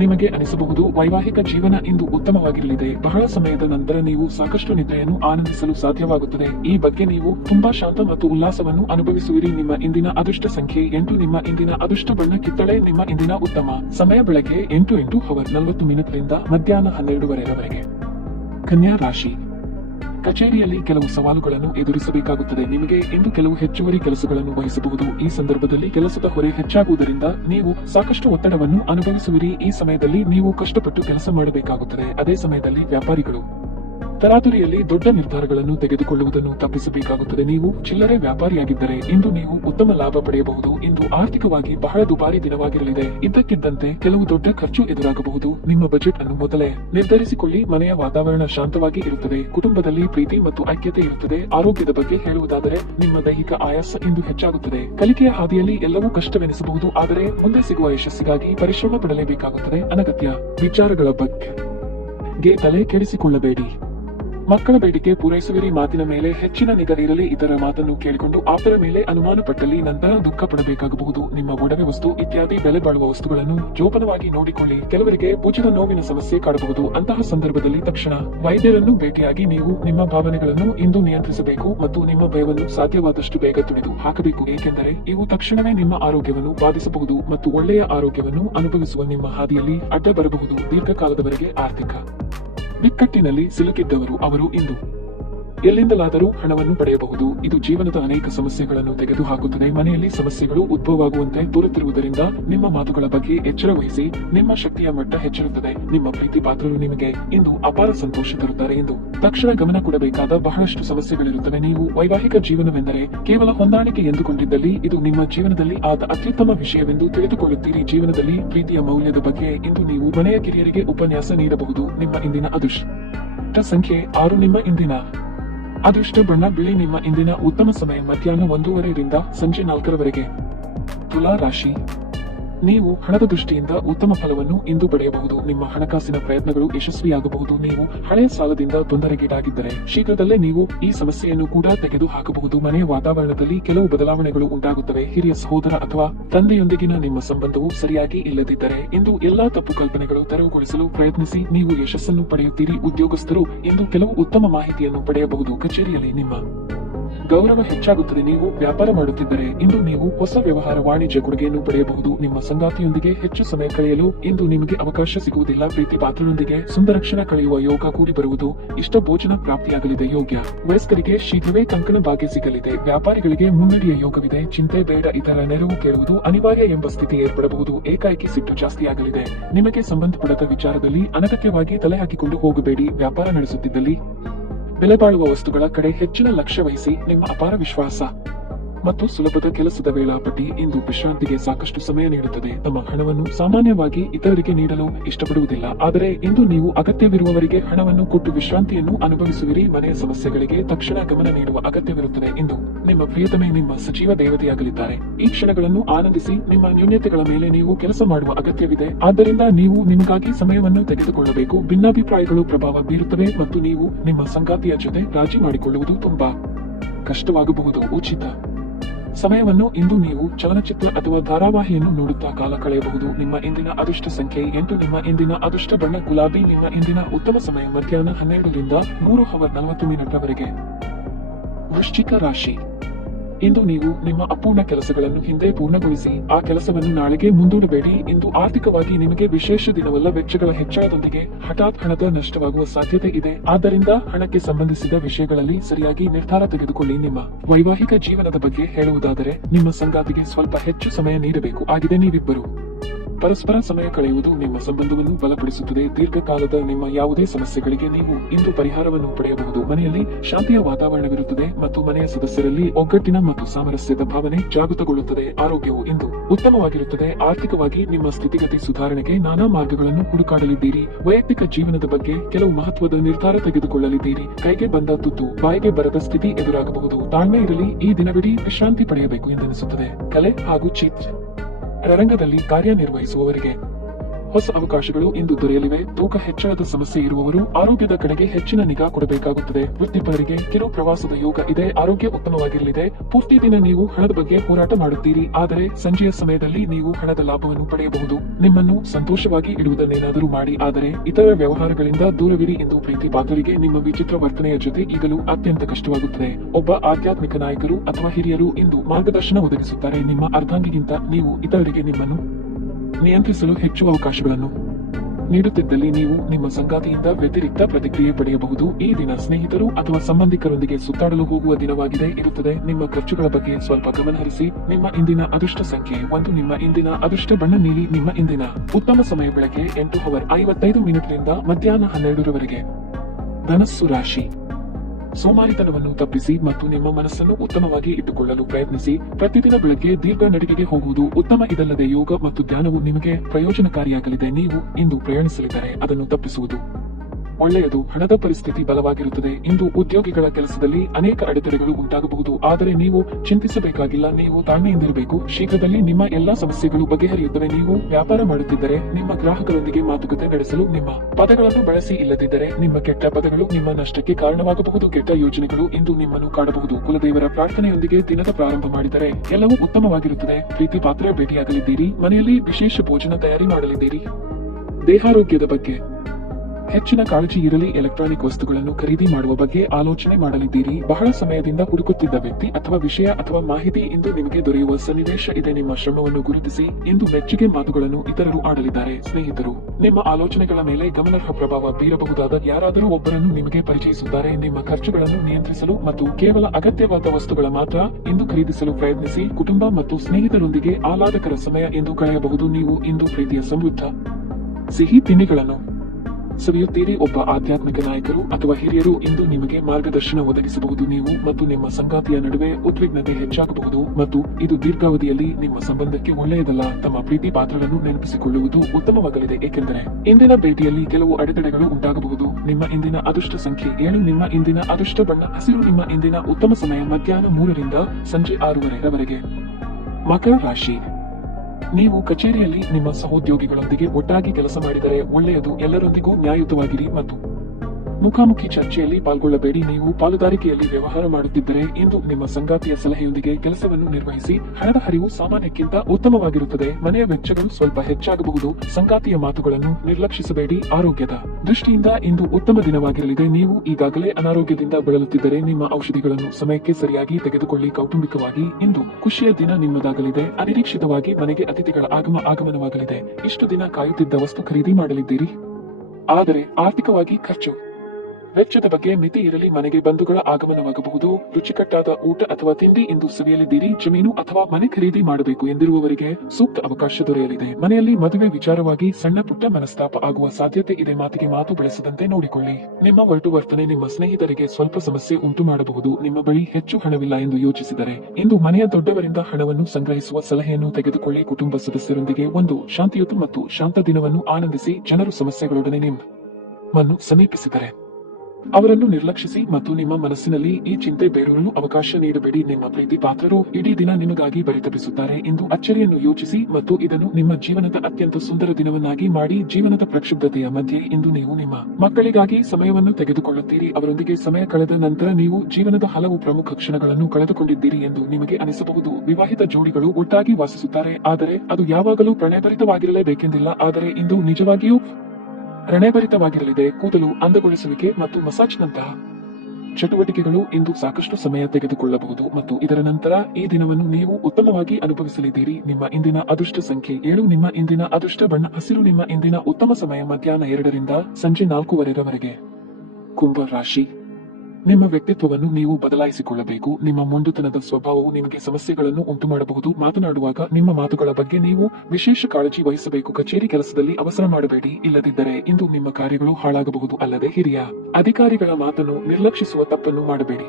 ನಿಮಗೆ ಅನಿಸಬಹುದು. ವೈವಾಹಿಕ ಜೀವನ ಇಂದು ಉತ್ತಮವಾಗಿರಲಿದೆ. ಬಹಳ ಸಮಯದ ನಂತರ ನೀವು ಸಾಕಷ್ಟು ನಿದ್ರೆಯನ್ನು ಆನಂದಿಸಲು ಸಾಧ್ಯವಾಗುತ್ತದೆ. ಈ ಬಗ್ಗೆ ನೀವು ತುಂಬಾ ಶಾಂತ ಮತ್ತು ಉಲ್ಲಾಸವನ್ನು ಅನುಭವಿಸುವಿರಿ. ನಿಮ್ಮ ಇಂದಿನ ಅದೃಷ್ಟ ಸಂಖ್ಯೆ 8. ನಿಮ್ಮ ಇಂದಿನ ಅದೃಷ್ಟ ಬಣ್ಣ ಕಿತ್ತಳೆ. ನಿಮ್ಮ ಇಂದಿನ ಉತ್ತಮ ಸಮಯ ಬೆಳಗ್ಗೆ 8:40 ಮಧ್ಯಾಹ್ನ 12 ಕನ್ಯಾ ರಾಶಿ. ಕಚೇರಿಯಲ್ಲಿ ಕೆಲವು ಸವಾಲುಗಳನ್ನು ಎದುರಿಸಬೇಕಾಗುತ್ತದೆ. ನಿಮಗೆ ಇಂದು ಕೆಲವು ಹೆಚ್ಚುವರಿ ಕೆಲಸಗಳನ್ನು ವಹಿಸಬಹುದು. ಈ ಸಂದರ್ಭದಲ್ಲಿ ಕೆಲಸದ ಹೊರೆ ಹೆಚ್ಚಾಗುವುದರಿಂದ ನೀವು ಸಾಕಷ್ಟು ಒತ್ತಡವನ್ನು ಅನುಭವಿಸುವಿರಿ. ಈ ಸಮಯದಲ್ಲಿ ನೀವು ಕಷ್ಟಪಟ್ಟು ಕೆಲಸ ಮಾಡಬೇಕಾಗುತ್ತದೆ. ಅದೇ ಸಮಯದಲ್ಲಿ ವ್ಯಾಪಾರಿಗಳು ತರಾತುರಿಯಲ್ಲಿ ದೊಡ್ಡ ನಿರ್ಧಾರಗಳನ್ನು ತೆಗೆದುಕೊಳ್ಳುವುದನ್ನು ತಪ್ಪಿಸಬೇಕಾಗುತ್ತದೆ. ನೀವು ಚಿಲ್ಲರೆ ವ್ಯಾಪಾರಿಯಾಗಿದ್ದರೆ ಇಂದು ನೀವು ಉತ್ತಮ ಲಾಭ ಪಡೆಯಬಹುದು. ಇಂದು ಆರ್ಥಿಕವಾಗಿ ಬಹಳ ದುಬಾರಿ ದಿನವಾಗಿರಲಿದೆ. ಇದ್ದಕ್ಕಿದ್ದಂತೆ ಕೆಲವು ದೊಡ್ಡ ಖರ್ಚು ಎದುರಾಗಬಹುದು. ನಿಮ್ಮ ಬಜೆಟ್ ಅನ್ನು ಮೊದಲೇ ನಿರ್ಧರಿಸಿಕೊಳ್ಳಿ. ಮನೆಯ ವಾತಾವರಣ ಶಾಂತವಾಗಿ ಇರುತ್ತದೆ. ಕುಟುಂಬದಲ್ಲಿ ಪ್ರೀತಿ ಮತ್ತು ಐಕ್ಯತೆ ಇರುತ್ತದೆ. ಆರೋಗ್ಯದ ಬಗ್ಗೆ ಹೇಳುವುದಾದರೆ ನಿಮ್ಮ ದೈಹಿಕ ಆಯಾಸ ಇಂದು ಹೆಚ್ಚಾಗುತ್ತದೆ. ಕಲಿಕೆಯ ಹಾದಿಯಲ್ಲಿ ಎಲ್ಲವೂ ಕಷ್ಟವೆನಿಸಬಹುದು, ಆದರೆ ಮುಂದೆ ಸಿಗುವ ಯಶಸ್ಸಿಗಾಗಿ ಪರಿಶ್ರಮ ಪಡಲೇಬೇಕಾಗುತ್ತದೆ. ಅನಗತ್ಯ ವಿಚಾರಗಳ ಬಗ್ಗೆ ತಲೆ ಕೆಡಿಸಿಕೊಳ್ಳಬೇಡಿ. ಮಕ್ಕಳ ಬೇಡಿಕೆ ಪೂರೈಸುವಿರಿ. ಮಾತಿನ ಮೇಲೆ ಹೆಚ್ಚಿನ ನಿಗಾ ಇರಲಿ. ಇತರ ಮಾತನ್ನು ಕೇಳಿಕೊಂಡು ಆಪ್ತರ ಮೇಲೆ ಅನುಮಾನ ಪಟ್ಟಲ್ಲಿ ನಂತರ ದುಃಖ ಪಡಬೇಕಾಗಬಹುದು. ನಿಮ್ಮ ಒಡವೆ ವಸ್ತು ಇತ್ಯಾದಿ ಬೆಲೆ ಬಾಳುವ ವಸ್ತುಗಳನ್ನು ಜೋಪಾನವಾಗಿ ನೋಡಿಕೊಳ್ಳಿ. ಕೆಲವರಿಗೆ ಭುಜದ ನೋವಿನ ಸಮಸ್ಯೆ ಕಾಡಬಹುದು. ಅಂತಹ ಸಂದರ್ಭದಲ್ಲಿ ತಕ್ಷಣ ವೈದ್ಯರನ್ನು ಭೇಟಿಯಾಗಿ ನೀವು ನಿಮ್ಮ ಭಾವನೆಗಳನ್ನು ಇಂದು ನಿಯಂತ್ರಿಸಬೇಕು ಮತ್ತು ನಿಮ್ಮ ಭಯವನ್ನು ಸಾಧ್ಯವಾದಷ್ಟು ಬೇಗ ತುಳಿದು ಹಾಕಬೇಕು, ಏಕೆಂದರೆ ಇವು ತಕ್ಷಣವೇ ನಿಮ್ಮ ಆರೋಗ್ಯವನ್ನು ಬಾಧಿಸಬಹುದು ಮತ್ತು ಒಳ್ಳೆಯ ಆರೋಗ್ಯವನ್ನು ಅನುಭವಿಸುವ ನಿಮ್ಮ ಹಾದಿಯಲ್ಲಿ ಅಡ್ಡ ಬರಬಹುದು. ದೀರ್ಘಕಾಲದವರೆಗೆ ಆರ್ಥಿಕ ಬಿಕ್ಕಟ್ಟಿನಲ್ಲಿ ಸಿಲುಕಿದ್ದವರು ಅವರು ಇಂದು ಎಲ್ಲಿಂದಲಾದರೂ ಹಣವನ್ನು ಪಡೆಯಬಹುದು. ಇದು ಜೀವನದ ಅನೇಕ ಸಮಸ್ಯೆಗಳನ್ನು ತೆಗೆದುಹಾಕುತ್ತದೆ. ಮನೆಯಲ್ಲಿ ಸಮಸ್ಯೆಗಳು ಉದ್ಭವವಾಗುವಂತೆ ತೋರುತ್ತಿರುವುದರಿಂದ ನಿಮ್ಮ ಮಾತುಗಳ ಬಗ್ಗೆ ಎಚ್ಚರ ವಹಿಸಿ. ನಿಮ್ಮ ಶಕ್ತಿಯ ಮಟ್ಟ ಹೆಚ್ಚಿರುತ್ತದೆ. ನಿಮ್ಮ ಪ್ರೀತಿ ಪಾತ್ರರು ನಿಮಗೆ ಇಂದು ಅಪಾರ ಸಂತೋಷ ತರುತ್ತಾರೆ ಎಂದು ತಕ್ಷಣ ಗಮನ ಕೊಡಬೇಕಾದ ಬಹಳಷ್ಟು ಸಮಸ್ಯೆಗಳಿರುತ್ತವೆ. ನೀವು ವೈವಾಹಿಕ ಜೀವನವೆಂದರೆ ಕೇವಲ ಹೊಂದಾಣಿಕೆ ಎಂದುಕೊಂಡಿದ್ದಲ್ಲಿ ಇದು ನಿಮ್ಮ ಜೀವನದಲ್ಲಿ ಆದ ಅತ್ಯುತ್ತಮ ವಿಷಯವೆಂದು ತಿಳಿದುಕೊಳ್ಳುತ್ತೀರಿ. ಜೀವನದಲ್ಲಿ ಪ್ರೀತಿಯ ಮೌಲ್ಯದ ಬಗ್ಗೆ ಇಂದು ನೀವು ಮನೆಯ ಕಿರಿಯರಿಗೆ ಉಪನ್ಯಾಸ ನೀಡಬಹುದು. ನಿಮ್ಮ ಇಂದಿನ ಅದೃಷ್ಟ ಸಂಖ್ಯೆ 6. ನಿಮ್ಮ ಇಂದಿನ ಅದೃಷ್ಟ ಬಣ್ಣ ಬಿಳಿ. ನಿಮ್ಮ ಇಂದಿನ ಉತ್ತಮ ಸಮಯ ಮಧ್ಯಾಹ್ನ 1:30 ರಿಂದ ಸಂಜೆ 4:00 ತುಲಾ ರಾಶಿ. ನೀವು ಹಣದ ದೃಷ್ಟಿಯಿಂದ ಉತ್ತಮ ಫಲವನ್ನು ಇಂದು ಪಡೆಯಬಹುದು. ನಿಮ್ಮ ಹಣಕಾಸಿನ ಪ್ರಯತ್ನಗಳು ಯಶಸ್ವಿಯಾಗಬಹುದು. ನೀವು ಹಳೆಯ ಸಾಲದಿಂದ ತೊಂದರೆಗೀಡಾಗಿದ್ದರೆ ಶೀಘ್ರದಲ್ಲೇ ನೀವು ಈ ಸಮಸ್ಯೆಯನ್ನು ಕೂಡ ತೆಗೆದು ಹಾಕಬಹುದು. ಮನೆಯ ವಾತಾವರಣದಲ್ಲಿ ಕೆಲವು ಬದಲಾವಣೆಗಳು ಉಂಟಾಗುತ್ತವೆ. ಹಿರಿಯ ಸಹೋದರ ಅಥವಾ ತಂದೆಯೊಂದಿಗಿನ ನಿಮ್ಮ ಸಂಬಂಧವು ಸರಿಯಾಗಿ ಇಲ್ಲದಿದ್ದರೆ ಇಂದು ಎಲ್ಲಾ ತಪ್ಪು ಕಲ್ಪನೆಗಳು ತೆರವುಗೊಳಿಸಲು ಪ್ರಯತ್ನಿಸಿ. ನೀವು ಯಶಸ್ಸನ್ನು ಪಡೆಯುತ್ತೀರಿ. ಉದ್ಯೋಗಸ್ಥರು ಇಂದು ಕೆಲವು ಉತ್ತಮ ಮಾಹಿತಿಯನ್ನು ಪಡೆಯಬಹುದು. ಕಚೇರಿಯಲ್ಲಿ ನಿಮ್ಮ ಗೌರವ ಹೆಚ್ಚಾಗುತ್ತದೆ. ನೀವು ವ್ಯಾಪಾರ ಮಾಡುತ್ತಿದ್ದರೆ ಇಂದು ನೀವು ಹೊಸ ವ್ಯವಹಾರ ವಾಣಿಜ್ಯ ಕೊಡುಗೆಯನ್ನು ಪಡೆಯಬಹುದು. ನಿಮ್ಮ ಸಂಗಾತಿಯೊಂದಿಗೆ ಹೆಚ್ಚು ಸಮಯ ಕಳೆಯಲು ಇಂದು ನಿಮಗೆ ಅವಕಾಶ ಸಿಗುವುದಿಲ್ಲ. ಪ್ರೀತಿ ಪಾತ್ರರೊಂದಿಗೆ ಸುಂದರ ಕ್ಷಣ ಕಳೆಯುವ ಯೋಗ ಕೂಡಿ ಬರುವುದು. ಇಷ್ಟ ಭೋಜನ ಪ್ರಾಪ್ತಿಯಾಗಲಿದೆ. ಯೋಗ್ಯ ವಯಸ್ಕರಿಗೆ ಶೀಘ್ರವೇ ಕಂಕಣ ಭಾಗ್ಯ ಸಿಗಲಿದೆ. ವ್ಯಾಪಾರಿಗಳಿಗೆ ಮುನ್ನಡೆಯ ಯೋಗವಿದೆ. ಚಿಂತೆ ಬೇಡ. ಇತರ ನೆರವು ಕೇಳುವುದು ಅನಿವಾರ್ಯ ಎಂಬ ಸ್ಥಿತಿ ಏರ್ಪಡಬಹುದು. ಏಕಾಏಕಿ ಸಿಟ್ಟು ಜಾಸ್ತಿಯಾಗಲಿದೆ. ನಿಮಗೆ ಸಂಬಂಧಪಡದ ವಿಚಾರದಲ್ಲಿ ಅನಗತ್ಯವಾಗಿ ತಲೆ ಹಾಕಿಕೊಂಡು ಹೋಗಬೇಡಿ. ವ್ಯಾಪಾರ ನಡೆಸುತ್ತಿದ್ದಲ್ಲಿ ಬೆಲೆ ಬಾಳುವ ವಸ್ತುಗಳ ಕಡೆ ಹೆಚ್ಚಿನ ಲಕ್ಷ್ಯ ವಹಿಸಿ. ನಿಮ್ಮ ಅಪಾರ ವಿಶ್ವಾಸ ಮತ್ತು ಸುಲಭದ ಕೆಲಸದ ವೇಳಾಪಟ್ಟಿ ಇಂದು ವಿಶ್ರಾಂತಿಗೆ ಸಾಕಷ್ಟು ಸಮಯ ನೀಡುತ್ತದೆ. ತಮ್ಮ ಹಣವನ್ನು ಸಾಮಾನ್ಯವಾಗಿ ಇತರರಿಗೆ ನೀಡಲು ಇಷ್ಟಪಡುವುದಿಲ್ಲ, ಆದರೆ ಇಂದು ನೀವು ಅಗತ್ಯವಿರುವವರಿಗೆ ಹಣವನ್ನು ಕೊಟ್ಟು ವಿಶ್ರಾಂತಿಯನ್ನು ಅನುಭವಿಸುವಿರಿ. ಮನೆಯ ಸಮಸ್ಯೆಗಳಿಗೆ ತಕ್ಷಣ ಗಮನ ನೀಡುವ ಅಗತ್ಯವಿರುತ್ತದೆ. ಇಂದು ನಿಮ್ಮ ಪ್ರಿಯತಮೆ ನಿಮ್ಮ ಸಜೀವ ದೇವತೆಯಾಗಲಿದ್ದಾರೆ. ಈ ಕ್ಷಣಗಳನ್ನು ಆನಂದಿಸಿ. ನಿಮ್ಮ ನ್ಯೂನತೆಗಳ ಮೇಲೆ ನೀವು ಕೆಲಸ ಮಾಡುವ ಅಗತ್ಯವಿದೆ. ಆದ್ದರಿಂದ ನೀವು ನಿಮಗಾಗಿ ಸಮಯವನ್ನು ತೆಗೆದುಕೊಳ್ಳಬೇಕು. ಭಿನ್ನಾಭಿಪ್ರಾಯಗಳು ಪ್ರಭಾವ ಬೀರುತ್ತವೆ ಮತ್ತು ನೀವು ನಿಮ್ಮ ಸಂಗಾತಿಯ ಜೊತೆ ರಾಜಿ ಮಾಡಿಕೊಳ್ಳುವುದು ತುಂಬಾ ಕಷ್ಟವಾಗಬಹುದು. ಉಚಿತ ಸಮಯವನ್ನು ಇಂದು ನೀವು ಚಲನಚಿತ್ರ ಅಥವಾ ಧಾರಾವಾಹಿಯನ್ನು ನೋಡುತ್ತಾ ಕಾಲ ಕಳೆಯಬಹುದು. ನಿಮ್ಮ ಇಂದಿನ ಅದೃಷ್ಟ ಸಂಖ್ಯೆ 8. ನಿಮ್ಮ ಇಂದಿನ ಅದೃಷ್ಟ ಬಣ್ಣ ಗುಲಾಬಿ. ನಿಮ್ಮ ಇಂದಿನ ಉತ್ತಮ ಸಮಯ ಮಧ್ಯಾಹ್ನ 12 ರಿಂದ 3:40 ವೃಶ್ಚಿಕ ರಾಶಿ. ಇಂದು ನೀವು ನಿಮ್ಮ ಅಪೂರ್ಣ ಕೆಲಸಗಳನ್ನು ಹಿಂದೆ ಪೂರ್ಣಗೊಳಿಸಿ. ಆ ಕೆಲಸವನ್ನು ನಾಳೆಗೆ ಮುಂದೂಡಬೇಡಿ. ಇಂದು ಆರ್ಥಿಕವಾಗಿ ನಿಮಗೆ ವಿಶೇಷ ದಿನವಲ್ಲ. ವೆಚ್ಚಗಳ ಹೆಚ್ಚಳದೊಂದಿಗೆ ಹಠಾತ್ ಹಣದ ನಷ್ಟವಾಗುವ ಸಾಧ್ಯತೆ ಇದೆ. ಆದ್ದರಿಂದ ಹಣಕ್ಕೆ ಸಂಬಂಧಿಸಿದ ವಿಷಯಗಳಲ್ಲಿ ಸರಿಯಾಗಿ ನಿರ್ಧಾರ ತೆಗೆದುಕೊಳ್ಳಿ. ನಿಮ್ಮ ವೈವಾಹಿಕ ಜೀವನದ ಬಗ್ಗೆ ಹೇಳುವುದಾದರೆ ನಿಮ್ಮ ಸಂಗಾತಿಗೆ ಸ್ವಲ್ಪ ಹೆಚ್ಚು ಸಮಯ ನೀಡಬೇಕು ಆಗಿದೆ. ನೀವಿಬ್ಬರು ಪರಸ್ಪರ ಸಮಯ ಕಳೆಯುವುದು ನಿಮ್ಮ ಸಂಬಂಧವನ್ನು ಬಲಪಡಿಸುತ್ತದೆ. ದೀರ್ಘಕಾಲದ ನಿಮ್ಮ ಯಾವುದೇ ಸಮಸ್ಯೆಗಳಿಗೆ ನೀವು ಇಂದು ಪರಿಹಾರವನ್ನು ಪಡೆಯಬಹುದು. ಮನೆಯಲ್ಲಿ ಶಾಂತಿಯ ವಾತಾವರಣವಿರುತ್ತದೆ ಮತ್ತು ಮನೆಯ ಸದಸ್ಯರಲ್ಲಿ ಒಗ್ಗಟ್ಟಿನ ಮತ್ತು ಸಾಮರಸ್ಯದ ಭಾವನೆ ಜಾಗೃತಗೊಳ್ಳುತ್ತದೆ. ಆರೋಗ್ಯವು ಇಂದು ಉತ್ತಮವಾಗಿರುತ್ತದೆ. ಆರ್ಥಿಕವಾಗಿ ನಿಮ್ಮ ಸ್ಥಿತಿಗತಿ ಸುಧಾರಣೆಗೆ ನಾನಾ ಮಾರ್ಗಗಳನ್ನು ಹುಡುಕಾಡಲಿದ್ದೀರಿ. ವೈಯಕ್ತಿಕ ಜೀವನದ ಬಗ್ಗೆ ಕೆಲವು ಮಹತ್ವದ ನಿರ್ಧಾರ ತೆಗೆದುಕೊಳ್ಳಲಿದ್ದೀರಿ. ಕೈಗೆ ಬಂದ ತುತ್ತು ಬಾಯಿಗೆ ಬರದ ಸ್ಥಿತಿ ಎದುರಾಗಬಹುದು. ತಾಳ್ಮೆ ಇರಲಿ. ಈ ದಿನವಿಡೀ ವಿಶ್ರಾಂತಿ ಪಡೆಯಬೇಕು ಎಂದೆನಿಸುತ್ತದೆ. ಕಲೆ ಹಾಗೂ ಚಿತ್ರರಂಗದಲ್ಲಿ ಕಾರ್ಯನಿರ್ವಹಿಸುವವರಿಗೆ ಹೊಸ ಅವಕಾಶಗಳು ಇಂದು ದೊರೆಯಲಿವೆ. ತೂಕ ಹೆಚ್ಚಳದ ಸಮಸ್ಯೆ ಇರುವವರು ಆರೋಗ್ಯದ ಕಡೆಗೆ ಹೆಚ್ಚಿನ ನಿಗಾ ಕೊಡಬೇಕಾಗುತ್ತದೆ. ವೃತ್ತಿಪರರಿಗೆ ಕಿರು ಪ್ರವಾಸದ ಯೋಗ ಇದೆ. ಆರೋಗ್ಯ ಉತ್ತಮವಾಗಿರಲಿದೆ. ಪೂರ್ತಿ ದಿನ ನೀವು ಹಣದ ಬಗ್ಗೆ ಹೋರಾಟ ಮಾಡುತ್ತೀರಿ, ಆದರೆ ಸಂಜೆಯ ಸಮಯದಲ್ಲಿ ನೀವು ಹಣದ ಲಾಭವನ್ನು ಪಡೆಯಬಹುದು. ನಿಮ್ಮನ್ನು ಸಂತೋಷವಾಗಿ ಇಡುವುದನ್ನೇನಾದರೂ ಮಾಡಿ, ಆದರೆ ಇತರ ವ್ಯವಹಾರಗಳಿಂದ ದೂರವಿರಿ. ಎಂದು ಪ್ರೀತಿ ಪಾತ್ರರಿಗೆ ನಿಮ್ಮ ವಿಚಿತ್ರ ವರ್ತನೆಯ ಜೊತೆ ಈಗಲೂ ಅತ್ಯಂತ ಕಷ್ಟವಾಗುತ್ತದೆ. ಒಬ್ಬ ಆಧ್ಯಾತ್ಮಿಕ ನಾಯಕರು ಅಥವಾ ಹಿರಿಯರು ಇಂದು ಮಾರ್ಗದರ್ಶನ ಒದಗಿಸುತ್ತಾರೆ. ನಿಮ್ಮ ಅರ್ಧಾಂಗಿಗಿಂತ ನೀವು ಇತರರಿಗೆ ನಿಮ್ಮನ್ನು ನಿಯಂತ್ರಿಸಲು ಹೆಚ್ಚು ಅವಕಾಶಗಳನ್ನು ನೀಡುತ್ತಿದ್ದಲ್ಲಿ ನೀವು ನಿಮ್ಮ ಸಂಗಾತಿಯಿಂದ ವ್ಯತಿರಿಕ್ತ ಪ್ರತಿಕ್ರಿಯೆ ಪಡೆಯಬಹುದು. ಈ ದಿನ ಸ್ನೇಹಿತರು ಅಥವಾ ಸಂಬಂಧಿಕರೊಂದಿಗೆ ಸುತ್ತಾಡಲು ಹೋಗುವ ದಿನವಾಗಿದೆ ಇರುತ್ತದೆ. ನಿಮ್ಮ ಖರ್ಚುಗಳ ಬಗ್ಗೆ ಸ್ವಲ್ಪ ಗಮನಹರಿಸಿ. ನಿಮ್ಮ ಇಂದಿನ ಅದೃಷ್ಟ ಸಂಖ್ಯೆ 1. ನಿಮ್ಮ ಇಂದಿನ ಅದೃಷ್ಟ ಬಣ್ಣ ನೀಲಿ. ನಿಮ್ಮ ಇಂದಿನ ಉತ್ತಮ ಸಮಯ ಬೆಳಗ್ಗೆ 8:55 ರಿಂದ ಮಧ್ಯಾಹ್ನ 12:00 ಧನಸ್ಸು ರಾಶಿ. ಸೋಮಾರಿತನವನ್ನು ತಪ್ಪಿಸಿ ಮತ್ತು ನಿಮ್ಮ ಮನಸ್ಸನ್ನು ಉತ್ತಮವಾಗಿ ಇಟ್ಟುಕೊಳ್ಳಲು ಪ್ರಯತ್ನಿಸಿ. ಪ್ರತಿದಿನ ಬೆಳಗ್ಗೆ ದೀರ್ಘ ನಡಿಗೆಗೆ ಹೋಗುವುದು ಉತ್ತಮ. ಇದಲ್ಲದೆ ಯೋಗ ಮತ್ತು ಧ್ಯಾನವು ನಿಮಗೆ ಪ್ರಯೋಜನಕಾರಿಯಾಗಲಿದೆ. ನೀವು ಇಂದು ಪ್ರಯಾಣಿಸಲಿದ್ದರೆ ಅದನ್ನು ತಪ್ಪಿಸುವುದು ಒಳ್ಳೆಯದು. ಹಣದ ಪರಿಸ್ಥಿತಿ ಬಲವಾಗಿರುತ್ತದೆ. ಇಂದು ಉದ್ಯೋಗಿಗಳ ಕೆಲಸದಲ್ಲಿ ಅನೇಕ ಅಡೆತಡೆಗಳು ಉಂಟಾಗಬಹುದು, ಆದರೆ ನೀವು ಚಿಂತಿಸಬೇಕಾಗಿಲ್ಲ. ನೀವು ತಾಳ್ಮೆಯಿಂದಿರಬೇಕು. ಶೀಘ್ರದಲ್ಲಿ ನಿಮ್ಮ ಎಲ್ಲಾ ಸಮಸ್ಯೆಗಳು ಬಗೆಹರಿಯುತ್ತವೆ. ನೀವು ವ್ಯಾಪಾರ ಮಾಡುತ್ತಿದ್ದರೆ ನಿಮ್ಮ ಗ್ರಾಹಕರೊಂದಿಗೆ ಮಾತುಕತೆ ನಡೆಸಲು ನಿಮ್ಮ ಪದಗಳನ್ನು ಬಳಸಿ. ಇಲ್ಲದಿದ್ದರೆ ನಿಮ್ಮ ಕೆಟ್ಟ ಪದಗಳು ನಿಮ್ಮ ನಷ್ಟಕ್ಕೆ ಕಾರಣವಾಗಬಹುದು. ಕೆಟ್ಟ ಯೋಜನೆಗಳು ಇಂದು ನಿಮ್ಮನ್ನು ಕಾಡಬಹುದು. ಕುಲದೇವರ ಪ್ರಾರ್ಥನೆಯೊಂದಿಗೆ ದಿನದ ಪ್ರಾರಂಭ ಮಾಡಿದರೆ ಎಲ್ಲವೂ ಉತ್ತಮವಾಗಿರುತ್ತದೆ. ಪ್ರೀತಿ ಪಾತ್ರ ಭೇಟಿಯಾಗಲಿದ್ದೀರಿ. ಮನೆಯಲ್ಲಿ ವಿಶೇಷ ಭೋಜನ ತಯಾರಿ ಮಾಡಲಿದ್ದೀರಿ. ದೇಹಾರೋಗ್ಯದ ಬಗ್ಗೆ ಹೆಚ್ಚಿನ ಕಾಳಜಿ ಇರಲಿ. ಎಲೆಕ್ಟ್ರಾನಿಕ್ ವಸ್ತುಗಳನ್ನು ಖರೀದಿ ಮಾಡುವ ಬಗ್ಗೆ ಆಲೋಚನೆ ಮಾಡಲಿದ್ದೀರಿ. ಬಹಳ ಸಮಯದಿಂದ ಹುಡುಕುತ್ತಿದ್ದ ವ್ಯಕ್ತಿ ಅಥವಾ ವಿಷಯ ಅಥವಾ ಮಾಹಿತಿ ಇಂದು ನಿಮಗೆ ದೊರೆಯುವ ಸನ್ನಿವೇಶ ಇದೆ. ನಿಮ್ಮ ಶ್ರಮವನ್ನು ಗುರುತಿಸಿ ಇಂದು ಮೆಚ್ಚುಗೆ ಮಾತುಗಳನ್ನು ಇತರರು ಆಡಲಿದ್ದಾರೆ. ಸ್ನೇಹಿತರು ನಿಮ್ಮ ಆಲೋಚನೆಗಳ ಮೇಲೆ ಗಮನಾರ್ಹ ಪ್ರಭಾವ ಬೀರಬಹುದಾದ ಯಾರಾದರೂ ಒಬ್ಬರನ್ನು ನಿಮಗೆ ಪರಿಚಯಿಸುತ್ತಾರೆ. ನಿಮ್ಮ ಖರ್ಚುಗಳನ್ನು ನಿಯಂತ್ರಿಸಲು ಮತ್ತು ಕೇವಲ ಅಗತ್ಯವಾದ ವಸ್ತುಗಳ ಮಾತ್ರ ಇಂದು ಖರೀದಿಸಲು ಪ್ರಯತ್ನಿಸಿ. ಕುಟುಂಬ ಮತ್ತು ಸ್ನೇಹಿತರೊಂದಿಗೆ ಆಹ್ಲಾದಕರ ಸಮಯ ಎಂದು ಕಳೆಯಬಹುದು. ನೀವು ಇಂದು ಪ್ರೀತಿಯ ಸಮೃದ್ಧ ಸಿಹಿ ತಿಂಡಿಗಳನ್ನು ಸವಿಯುತ್ತೀರಿ. ಒಬ್ಬ ಆಧ್ಯಾತ್ಮಿಕ ನಾಯಕರು ಅಥವಾ ಹಿರಿಯರು ಇಂದು ನಿಮಗೆ ಮಾರ್ಗದರ್ಶನ ಒದಗಿಸಬಹುದು. ನೀವು ಮತ್ತು ನಿಮ್ಮ ಸಂಗಾತಿಯ ನಡುವೆ ಉದ್ವಿಗ್ನತೆ ಹೆಚ್ಚಾಗಬಹುದು ಮತ್ತು ಇದು ದೀರ್ಘಾವಧಿಯಲ್ಲಿ ನಿಮ್ಮ ಸಂಬಂಧಕ್ಕೆ ಒಳ್ಳೆಯದಲ್ಲ. ತಮ್ಮ ಪ್ರೀತಿ ಪಾತ್ರರನ್ನು ನೆನಪಿಸಿಕೊಳ್ಳುವುದು ಉತ್ತಮವಾಗಲಿದೆ, ಏಕೆಂದರೆ ಇಂದಿನ ಭೇಟಿಯಲ್ಲಿ ಕೆಲವು ಅಡೆತಡೆಗಳು ಉಂಟಾಗಬಹುದು. ನಿಮ್ಮ ಇಂದಿನ ಅದೃಷ್ಟ ಸಂಖ್ಯೆ 7. ನಿಮ್ಮ ಇಂದಿನ ಅದೃಷ್ಟ ಬಣ್ಣ ಹಸಿರು. ನಿಮ್ಮ ಇಂದಿನ ಉತ್ತಮ ಸಮಯ ಮಧ್ಯಾಹ್ನ 3 ರಿಂದ ಸಂಜೆ 6:30 ಮಕರ ರಾಶಿ. ನೀವು ಕಚೇರಿಯಲ್ಲಿ ನಿಮ್ಮ ಸಹೋದ್ಯೋಗಿಗಳೊಂದಿಗೆ ಒಟ್ಟಾಗಿ ಕೆಲಸ ಮಾಡಿದರೆ ಒಳ್ಳೆಯದು. ಎಲ್ಲರೊಂದಿಗೂ ನ್ಯಾಯಯುತವಾಗಿರಿ ಮತ್ತು ಮುಖಾಮುಖಿ ಚರ್ಚೆಯಲ್ಲಿ ಪಾಲ್ಗೊಳ್ಳಬೇಡಿ. ನೀವು ಪಾಲುದಾರಿಕೆಯಲ್ಲಿ ವ್ಯವಹಾರ ಮಾಡುತ್ತಿದ್ದರೆ ಇಂದು ನಿಮ್ಮ ಸಂಗಾತಿಯ ಸಲಹೆಯೊಂದಿಗೆ ಕೆಲಸವನ್ನು ನಿರ್ವಹಿಸಿ. ಹಣದ ಹರಿವು ಸಾಮಾನ್ಯಕ್ಕಿಂತ ಉತ್ತಮವಾಗಿರುತ್ತದೆ. ಮನೆಯ ವೆಚ್ಚಗಳು ಸ್ವಲ್ಪ ಹೆಚ್ಚಾಗಬಹುದು. ಸಂಗಾತಿಯ ಮಾತುಗಳನ್ನು ನಿರ್ಲಕ್ಷಿಸಬೇಡಿ. ಆರೋಗ್ಯದ ದೃಷ್ಟಿಯಿಂದ ಇಂದು ಉತ್ತಮ ದಿನವಾಗಿರಲಿದೆ. ನೀವು ಈಗಾಗಲೇ ಅನಾರೋಗ್ಯದಿಂದ ಬಳಲುತ್ತಿದ್ದರೆ ನಿಮ್ಮ ಔಷಧಿಗಳನ್ನು ಸಮಯಕ್ಕೆ ಸರಿಯಾಗಿ ತೆಗೆದುಕೊಳ್ಳಿ. ಕೌಟುಂಬಿಕವಾಗಿ ಇಂದು ಖುಷಿಯ ದಿನ ನಿಮ್ಮದಾಗಲಿದೆ. ಅನಿರೀಕ್ಷಿತವಾಗಿ ಮನೆಗೆ ಅತಿಥಿಗಳ ಆಗಮನವಾಗಲಿದೆ. ಇಷ್ಟು ದಿನ ಕಾಯುತ್ತಿದ್ದ ವಸ್ತು ಖರೀದಿ ಮಾಡಲಿದ್ದೀರಿ, ಆದರೆ ಆರ್ಥಿಕವಾಗಿ ಖರ್ಚು ವೆಚ್ಚದ ಬಗ್ಗೆ ಮಿತಿ ಇರಲಿ. ಮನೆಗೆ ಬಂಧುಗಳ ಆಗಮನವಾಗಬಹುದು. ರುಚಿಕಟ್ಟಾದ ಊಟ ಅಥವಾ ತಿಂಡಿ ಇಂದು ಸವಿಯಲಿದ್ದೀರಿ. ಜಮೀನು ಅಥವಾ ಮನೆ ಖರೀದಿ ಮಾಡಬೇಕು ಎಂದಿರುವವರಿಗೆ ಸೂಕ್ತ ಅವಕಾಶ ದೊರೆಯಲಿದೆ. ಮನೆಯಲ್ಲಿ ಮದುವೆ ವಿಚಾರವಾಗಿ ಸಣ್ಣ ಪುಟ್ಟ ಮನಸ್ತಾಪ ಆಗುವ ಸಾಧ್ಯತೆ ಇದೆ. ಮಾತಿಗೆ ಮಾತು ಬೆಳೆಸದಂತೆ ನೋಡಿಕೊಳ್ಳಿ. ನಿಮ್ಮ ಒರಟು ವರ್ತನೆ ನಿಮ್ಮ ಸ್ನೇಹಿತರಿಗೆ ಸ್ವಲ್ಪ ಸಮಸ್ಯೆ ಉಂಟು ಮಾಡಬಹುದು. ನಿಮ್ಮ ಬಳಿ ಹೆಚ್ಚು ಹಣವಿಲ್ಲ ಎಂದು ಯೋಚಿಸಿದರೆ ಇಂದು ಮನೆಯ ದೊಡ್ಡವರಿಂದ ಹಣವನ್ನು ಸಂಗ್ರಹಿಸುವ ಸಲಹೆಯನ್ನು ತೆಗೆದುಕೊಳ್ಳಿ. ಕುಟುಂಬ ಸದಸ್ಯರೊಂದಿಗೆ ಒಂದು ಶಾಂತಿಯುತ ಮತ್ತು ಶಾಂತ ದಿನವನ್ನು ಆನಂದಿಸಿ. ಜನರು ಸಮಸ್ಯೆಗಳೊಡನೆ ನಿಮ್ಮನ್ನು ಸಮೀಪಿಸಿದರೆ ಅವರನ್ನು ನಿರ್ಲಕ್ಷಿಸಿ ಮತ್ತು ನಿಮ್ಮ ಮನಸ್ಸಿನಲ್ಲಿ ಈ ಚಿಂತೆ ಬೇರೂರಲು ಅವಕಾಶ ನೀಡಬೇಡಿ. ನಿಮ್ಮ ಪ್ರೀತಿ ಪಾತ್ರರು ಇಡೀ ದಿನ ನಿಮಗಾಗಿ ಪರಿತಪಿಸುತ್ತಾರೆ. ಇಂದು ಅಚ್ಚರಿಯನ್ನು ಯೋಚಿಸಿ ಮತ್ತು ಇದನ್ನು ನಿಮ್ಮ ಜೀವನದ ಅತ್ಯಂತ ಸುಂದರ ದಿನವನ್ನಾಗಿ ಮಾಡಿ. ಜೀವನದ ಪ್ರಕ್ಷುಬ್ಧತೆಯ ಮಧ್ಯೆ ಇಂದು ನೀವು ನಿಮ್ಮ ಮಕ್ಕಳಿಗಾಗಿ ಸಮಯವನ್ನು ತೆಗೆದುಕೊಳ್ಳುತ್ತೀರಿ. ಅವರೊಂದಿಗೆ ಸಮಯ ಕಳೆದ ನಂತರ ನೀವು ಜೀವನದ ಹಲವು ಪ್ರಮುಖ ಕ್ಷಣಗಳನ್ನು ಕಳೆದುಕೊಂಡಿದ್ದೀರಿ ಎಂದು ನಿಮಗೆ ಅನಿಸಬಹುದು. ವಿವಾಹಿತ ಜೋಡಿಗಳು ಒಟ್ಟಾಗಿ ವಾಸಿಸುತ್ತಾರೆ, ಆದರೆ ಅದು ಯಾವಾಗಲೂ ಪ್ರಣಯಭರಿತವಾಗಿರಲೇಬೇಕೆಂದಿಲ್ಲ. ಆದರೆ ಇಂದು ನಿಜವಾಗಿಯೂ ಪ್ರಣಯಭರಿತವಾಗಿರಲಿದೆ. ಕೂದಲು ಅಂದಗೊಳಿಸುವಿಕೆ ಮತ್ತು ಮಸಾಜ್ನಂತಹ ಚಟುವಟಿಕೆಗಳು ಇಂದು ಸಾಕಷ್ಟು ಸಮಯ ತೆಗೆದುಕೊಳ್ಳಬಹುದು ಮತ್ತು ಇದರ ನಂತರ ಈ ದಿನವನ್ನು ನೀವು ಉತ್ತಮವಾಗಿ ಅನುಭವಿಸಲಿದ್ದೀರಿ. ನಿಮ್ಮ ಇಂದಿನ ಅದೃಷ್ಟ ಸಂಖ್ಯೆ 7. ನಿಮ್ಮ ಇಂದಿನ ಅದೃಷ್ಟ ಬಣ್ಣ ಹಸಿರು. ನಿಮ್ಮ ಇಂದಿನ ಉತ್ತಮ ಸಮಯ ಮಧ್ಯಾಹ್ನ 2 ರಿಂದ ಸಂಜೆ 4:15 ಕುಂಭ ರಾಶಿ. ನಿಮ್ಮ ವ್ಯಕ್ತಿತ್ವವನ್ನು ನೀವು ಬದಲಾಯಿಸಿಕೊಳ್ಳಬೇಕು. ನಿಮ್ಮ ಮೊಂಡುತನದ ಸ್ವಭಾವವು ನಿಮಗೆ ಸಮಸ್ಯೆಗಳನ್ನು ಉಂಟುಮಾಡಬಹುದು. ಮಾತನಾಡುವಾಗ ನಿಮ್ಮ ಮಾತುಗಳ ಬಗ್ಗೆ ನೀವು ವಿಶೇಷ ಕಾಳಜಿ ವಹಿಸಬೇಕು. ಕಚೇರಿ ಕೆಲಸದಲ್ಲಿ ಅವಸರ ಮಾಡಬೇಡಿ, ಇಲ್ಲದಿದ್ದರೆ ಇಂದು ನಿಮ್ಮ ಕಾರ್ಯಗಳು ಹಾಳಾಗಬಹುದು. ಅಲ್ಲದೆ ಹಿರಿಯ ಅಧಿಕಾರಿಗಳ ಮಾತನ್ನು ನಿರ್ಲಕ್ಷಿಸುವ ತಪ್ಪನ್ನು ಮಾಡಬೇಡಿ.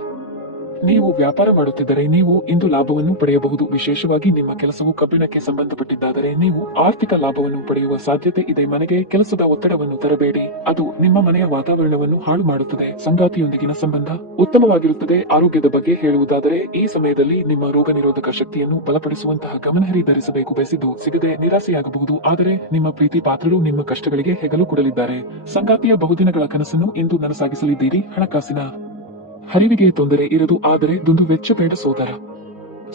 ನೀವು ವ್ಯಾಪಾರ ಮಾಡುತ್ತಿದ್ದರೆ ನೀವು ಇಂದು ಲಾಭವನ್ನು ಪಡೆಯಬಹುದು. ವಿಶೇಷವಾಗಿ ನಿಮ್ಮ ಕೆಲಸವು ಕಬ್ಬಿಣಕ್ಕೆ ಸಂಬಂಧಪಟ್ಟಿದ್ದಾದರೆ ನೀವು ಆರ್ಥಿಕ ಲಾಭವನ್ನು ಪಡೆಯುವ ಸಾಧ್ಯತೆ ಇದೆ. ಮನೆಗೆ ಕೆಲಸದ ಒತ್ತಡವನ್ನು ತರಬೇಡಿ, ಅದು ನಿಮ್ಮ ಮನೆಯ ವಾತಾವರಣವನ್ನು ಹಾಳು ಮಾಡುತ್ತದೆ. ಸಂಗಾತಿಯೊಂದಿಗಿನ ಸಂಬಂಧ ಉತ್ತಮವಾಗಿರುತ್ತದೆ. ಆರೋಗ್ಯದ ಬಗ್ಗೆ ಹೇಳುವುದಾದರೆ ಈ ಸಮಯದಲ್ಲಿ ನಿಮ್ಮ ರೋಗ ನಿರೋಧಕ ಶಕ್ತಿಯನ್ನು ಬಲಪಡಿಸುವಂತಹ ಗಮನಹರಿ ಧರಿಸಬೇಕು. ಬಯಸಿದ್ದು ಸಿಗದೆ ನಿರಾಸೆಯಾಗಬಹುದು, ಆದರೆ ನಿಮ್ಮ ಪ್ರೀತಿ ಪಾತ್ರರು ನಿಮ್ಮ ಕಷ್ಟಗಳಿಗೆ ಹೆಗಲು ಕೊಡಲಿದ್ದಾರೆ. ಸಂಗಾತಿಯ ಬಹುದಿನಗಳ ಕನಸನ್ನು ಇಂದು ನನಸಾಗಿಸಲಿದ್ದೀರಿ. ಹಣಕಾಸಿನ ಹರಿವಿಗೆ ತೊಂದರೆ ಇರದು, ಆದರೆ ದುಂದು ವೆಚ್ಚ ಬೇಡ.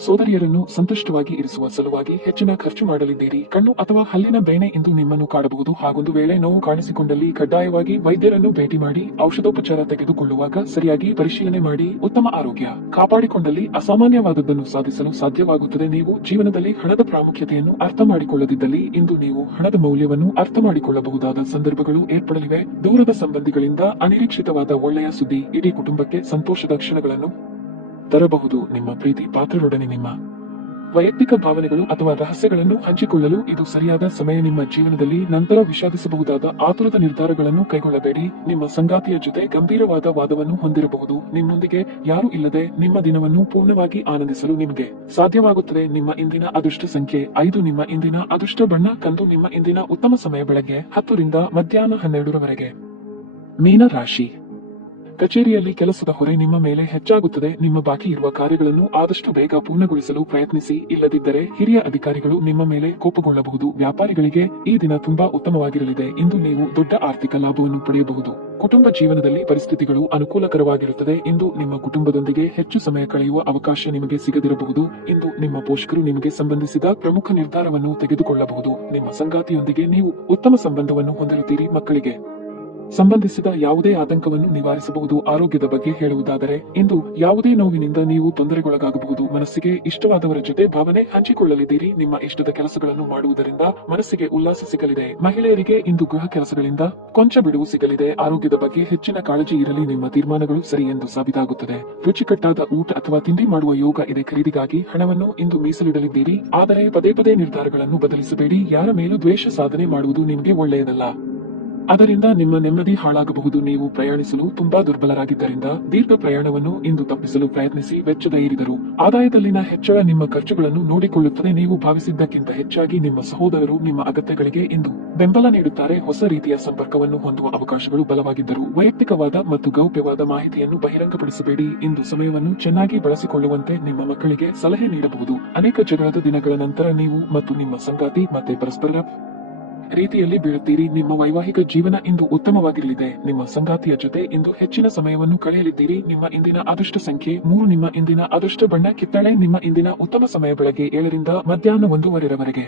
ಸೋದರಿಯರನ್ನು ಸಂತುಷ್ಟವಾಗಿ ಇರಿಸುವ ಸಲುವಾಗಿ ಹೆಚ್ಚಿನ ಖರ್ಚು ಮಾಡಲಿದ್ದೀರಿ. ಕಣ್ಣು ಅಥವಾ ಹಲ್ಲಿನ ಬೇನೆ ಇಂದು ನಿಮ್ಮನ್ನು ಕಾಡಬಹುದು. ಹಾಗೊಂದು ವೇಳೆ ನೋವು ಕಾಣಿಸಿಕೊಂಡಲ್ಲಿ ಕಡ್ಡಾಯವಾಗಿ ವೈದ್ಯರನ್ನು ಭೇಟಿ ಮಾಡಿ. ಔಷಧೋಪಚಾರ ತೆಗೆದುಕೊಳ್ಳುವಾಗ ಸರಿಯಾಗಿ ಪರಿಶೀಲನೆ ಮಾಡಿ. ಉತ್ತಮ ಆರೋಗ್ಯ ಕಾಪಾಡಿಕೊಂಡಲ್ಲಿ ಅಸಾಮಾನ್ಯವಾದದ್ದನ್ನು ಸಾಧಿಸಲು ಸಾಧ್ಯವಾಗುತ್ತದೆ. ನೀವು ಜೀವನದಲ್ಲಿ ಹಣದ ಪ್ರಾಮುಖ್ಯತೆಯನ್ನು ಅರ್ಥ ಮಾಡಿಕೊಳ್ಳದಿದ್ದಲ್ಲಿ ಇಂದು ನೀವು ಹಣದ ಮೌಲ್ಯವನ್ನು ಅರ್ಥ ಮಾಡಿಕೊಳ್ಳಬಹುದಾದ ಸಂದರ್ಭಗಳು ಏರ್ಪಡಲಿವೆ. ದೂರದ ಸಂಬಂಧಿಗಳಿಂದ ಅನಿರೀಕ್ಷಿತವಾದ ಒಳ್ಳೆಯ ಸುದ್ದಿ ಇಡೀ ಕುಟುಂಬಕ್ಕೆ ಸಂತೋಷದ ಕ್ಷಣಗಳನ್ನು ತರಬಹುದು. ನಿಮ್ಮ ಪ್ರೀತಿ ಪಾತ್ರರೊಡನೆ ನಿಮ್ಮ ವೈಯಕ್ತಿಕ ಭಾವನೆಗಳು ಅಥವಾ ರಹಸ್ಯಗಳನ್ನು ಹಂಚಿಕೊಳ್ಳಲು ಇದು ಸರಿಯಾದ ಸಮಯ. ನಿಮ್ಮ ಜೀವನದಲ್ಲಿ ನಂತರ ವಿಷಾದಿಸಬಹುದಾದ ಆತುರದ ನಿರ್ಧಾರಗಳನ್ನು ಕೈಗೊಳ್ಳಬೇಡಿ. ನಿಮ್ಮ ಸಂಗಾತಿಯ ಜೊತೆ ಗಂಭೀರವಾದ ವಾದವನ್ನು ಹೊಂದಿರಬಹುದು. ನಿಮ್ಮೊಂದಿಗೆ ಯಾರೂ ಇಲ್ಲದೆ ನಿಮ್ಮ ದಿನವನ್ನು ಪೂರ್ಣವಾಗಿ ಆನಂದಿಸಲು ನಿಮಗೆ ಸಾಧ್ಯವಾಗುತ್ತದೆ. ನಿಮ್ಮ ಇಂದಿನ ಅದೃಷ್ಟ ಸಂಖ್ಯೆ 5. ನಿಮ್ಮ ಇಂದಿನ ಅದೃಷ್ಟ ಬಣ್ಣ ಕಂದು. ನಿಮ್ಮ ಇಂದಿನ ಉತ್ತಮ ಸಮಯ ಬೆಳಗ್ಗೆ 10 ರಿಂದ ಮಧ್ಯಾಹ್ನ 12:00 ಮೀನ ರಾಶಿ. ಕಚೇರಿಯಲ್ಲಿ ಕೆಲಸದ ಹೊರೆ ನಿಮ್ಮ ಮೇಲೆ ಹೆಚ್ಚಾಗುತ್ತದೆ. ನಿಮ್ಮ ಬಾಕಿ ಇರುವ ಕಾರ್ಯಗಳನ್ನು ಆದಷ್ಟು ಬೇಗ ಪೂರ್ಣಗೊಳಿಸಲು ಪ್ರಯತ್ನಿಸಿ. ಇಲ್ಲದಿದ್ದರೆ ಹಿರಿಯ ಅಧಿಕಾರಿಗಳು ನಿಮ್ಮ ಮೇಲೆ ಕೋಪಗೊಳ್ಳಬಹುದು. ವ್ಯಾಪಾರಿಗಳಿಗೆ ಈ ದಿನ ತುಂಬಾ ಉತ್ತಮವಾಗಿರಲಿದೆ. ಇಂದು ನೀವು ದೊಡ್ಡ ಆರ್ಥಿಕ ಲಾಭವನ್ನು ಪಡೆಯಬಹುದು. ಕುಟುಂಬ ಜೀವನದಲ್ಲಿ ಪರಿಸ್ಥಿತಿಗಳು ಅನುಕೂಲಕರವಾಗಿರುತ್ತದೆ. ಇಂದು ನಿಮ್ಮ ಕುಟುಂಬದೊಂದಿಗೆ ಹೆಚ್ಚು ಸಮಯ ಕಳೆಯುವ ಅವಕಾಶ ನಿಮಗೆ ಸಿಗದಿರಬಹುದು. ಇಂದು ನಿಮ್ಮ ಪೋಷಕರು ನಿಮಗೆ ಸಂಬಂಧಿಸಿದ ಪ್ರಮುಖ ನಿರ್ಧಾರವನ್ನು ತೆಗೆದುಕೊಳ್ಳಬಹುದು. ನಿಮ್ಮ ಸಂಗಾತಿಯೊಂದಿಗೆ ನೀವು ಉತ್ತಮ ಸಂಬಂಧವನ್ನು ಹೊಂದಿರುತ್ತೀರಿ. ಮಕ್ಕಳಿಗೆ ಸಂಬಂಧಿಸಿದ ಯಾವುದೇ ಆತಂಕವನ್ನು ನಿವಾರಿಸಬಹುದು. ಆರೋಗ್ಯದ ಬಗ್ಗೆ ಹೇಳುವುದಾದರೆ, ಇಂದು ಯಾವುದೇ ನೋವಿನಿಂದ ನೀವು ತೊಂದರೆಗೊಳಗಾಗಬಹುದು. ಮನಸ್ಸಿಗೆ ಇಷ್ಟವಾದವರ ಜೊತೆ ಭಾವನೆ ಹಂಚಿಕೊಳ್ಳಲಿದ್ದೀರಿ. ನಿಮ್ಮ ಇಷ್ಟದ ಕೆಲಸಗಳನ್ನು ಮಾಡುವುದರಿಂದ ಮನಸ್ಸಿಗೆ ಉಲ್ಲಾಸ ಸಿಗಲಿದೆ. ಮಹಿಳೆಯರಿಗೆ ಇಂದು ಗೃಹ ಕೆಲಸಗಳಿಂದ ಕೊಂಚ ಬಿಡುವು ಸಿಗಲಿದೆ. ಆರೋಗ್ಯದ ಬಗ್ಗೆ ಹೆಚ್ಚಿನ ಕಾಳಜಿ ಇರಲಿ. ನಿಮ್ಮ ತೀರ್ಮಾನಗಳು ಸರಿ ಎಂದು ಸಾಬೀತಾಗುತ್ತದೆ. ರುಚಿಕಟ್ಟಾದ ಊಟ ಅಥವಾ ತಿಂಡಿ ಮಾಡುವ ಯೋಗ ಇದೆ. ಖರೀದಿಗಾಗಿ ಹಣವನ್ನು ಇಂದು ಮೀಸಲಿಡಲಿದ್ದೀರಿ. ಆದರೆ ಪದೇ ಪದೇ ನಿರ್ಧಾರಗಳನ್ನು ಬದಲಿಸಬೇಡಿ. ಯಾರ ಮೇಲೂ ದ್ವೇಷ ಸಾಧನೆ ಮಾಡುವುದು ನಿಮಗೆ ಒಳ್ಳೆಯದಲ್ಲ. ಅದರಿಂದ ನಿಮ್ಮ ನೆಮ್ಮದಿ ಹಾಳಾಗಬಹುದು. ನೀವು ಪ್ರಯಾಣಿಸಲು ತುಂಬಾ ದುರ್ಬಲರಾಗಿದ್ದರಿಂದ ದೀರ್ಘ ಪ್ರಯಾಣವನ್ನು ಇಂದು ತಪ್ಪಿಸಲು ಪ್ರಯತ್ನಿಸಿ. ವೆಚ್ಚದ ಏರಿದರೂ ಆದಾಯದಲ್ಲಿನ ಹೆಚ್ಚಳ ನಿಮ್ಮ ಖರ್ಚುಗಳನ್ನು ನೋಡಿಕೊಳ್ಳುತ್ತದೆ. ನೀವು ಭಾವಿಸಿದ್ದಕ್ಕಿಂತ ಹೆಚ್ಚಾಗಿ ನಿಮ್ಮ ಸಹೋದರರು ನಿಮ್ಮ ಅಗತ್ಯಗಳಿಗೆ ಇಂದು ಬೆಂಬಲ ನೀಡುತ್ತಾರೆ. ಹೊಸ ರೀತಿಯ ಸಂಪರ್ಕವನ್ನು ಹೊಂದುವ ಅವಕಾಶಗಳು ಬಲವಾಗಿದ್ದರೂ ವೈಯಕ್ತಿಕವಾದ ಮತ್ತು ಗೌಪ್ಯವಾದ ಮಾಹಿತಿಯನ್ನು ಬಹಿರಂಗಪಡಿಸಬೇಡಿ. ಇಂದು ಸಮಯವನ್ನು ಚೆನ್ನಾಗಿ ಬಳಸಿಕೊಳ್ಳುವಂತೆ ನಿಮ್ಮ ಮಕ್ಕಳಿಗೆ ಸಲಹೆ ನೀಡಬಹುದು. ಅನೇಕ ಜಗಳದ ದಿನಗಳ ನಂತರ ನೀವು ಮತ್ತು ನಿಮ್ಮ ಸಂಗಾತಿ ಮತ್ತೆ ಪರಸ್ಪರ ರೀತಿಯಲ್ಲಿ ಬೀಳುತ್ತೀರಿ. ನಿಮ್ಮ ವೈವಾಹಿಕ ಜೀವನ ಇಂದು ಉತ್ತಮವಾಗಿರಲಿದೆ. ನಿಮ್ಮ ಸಂಗಾತಿಯ ಜೊತೆ ಇಂದು ಹೆಚ್ಚಿನ ಸಮಯವನ್ನು ಕಳೆಯಲಿದ್ದೀರಿ. ನಿಮ್ಮ ಇಂದಿನ ಅದೃಷ್ಟ ಸಂಖ್ಯೆ 3. ನಿಮ್ಮ ಇಂದಿನ ಅದೃಷ್ಟ ಬಣ್ಣ ಕಿತ್ತಳೆ. ನಿಮ್ಮ ಇಂದಿನ ಉತ್ತಮ ಸಮಯ ಬೆಳಗ್ಗೆ 7 ರಿಂದ ಮಧ್ಯಾಹ್ನ 1:15 ರವರೆಗೆ.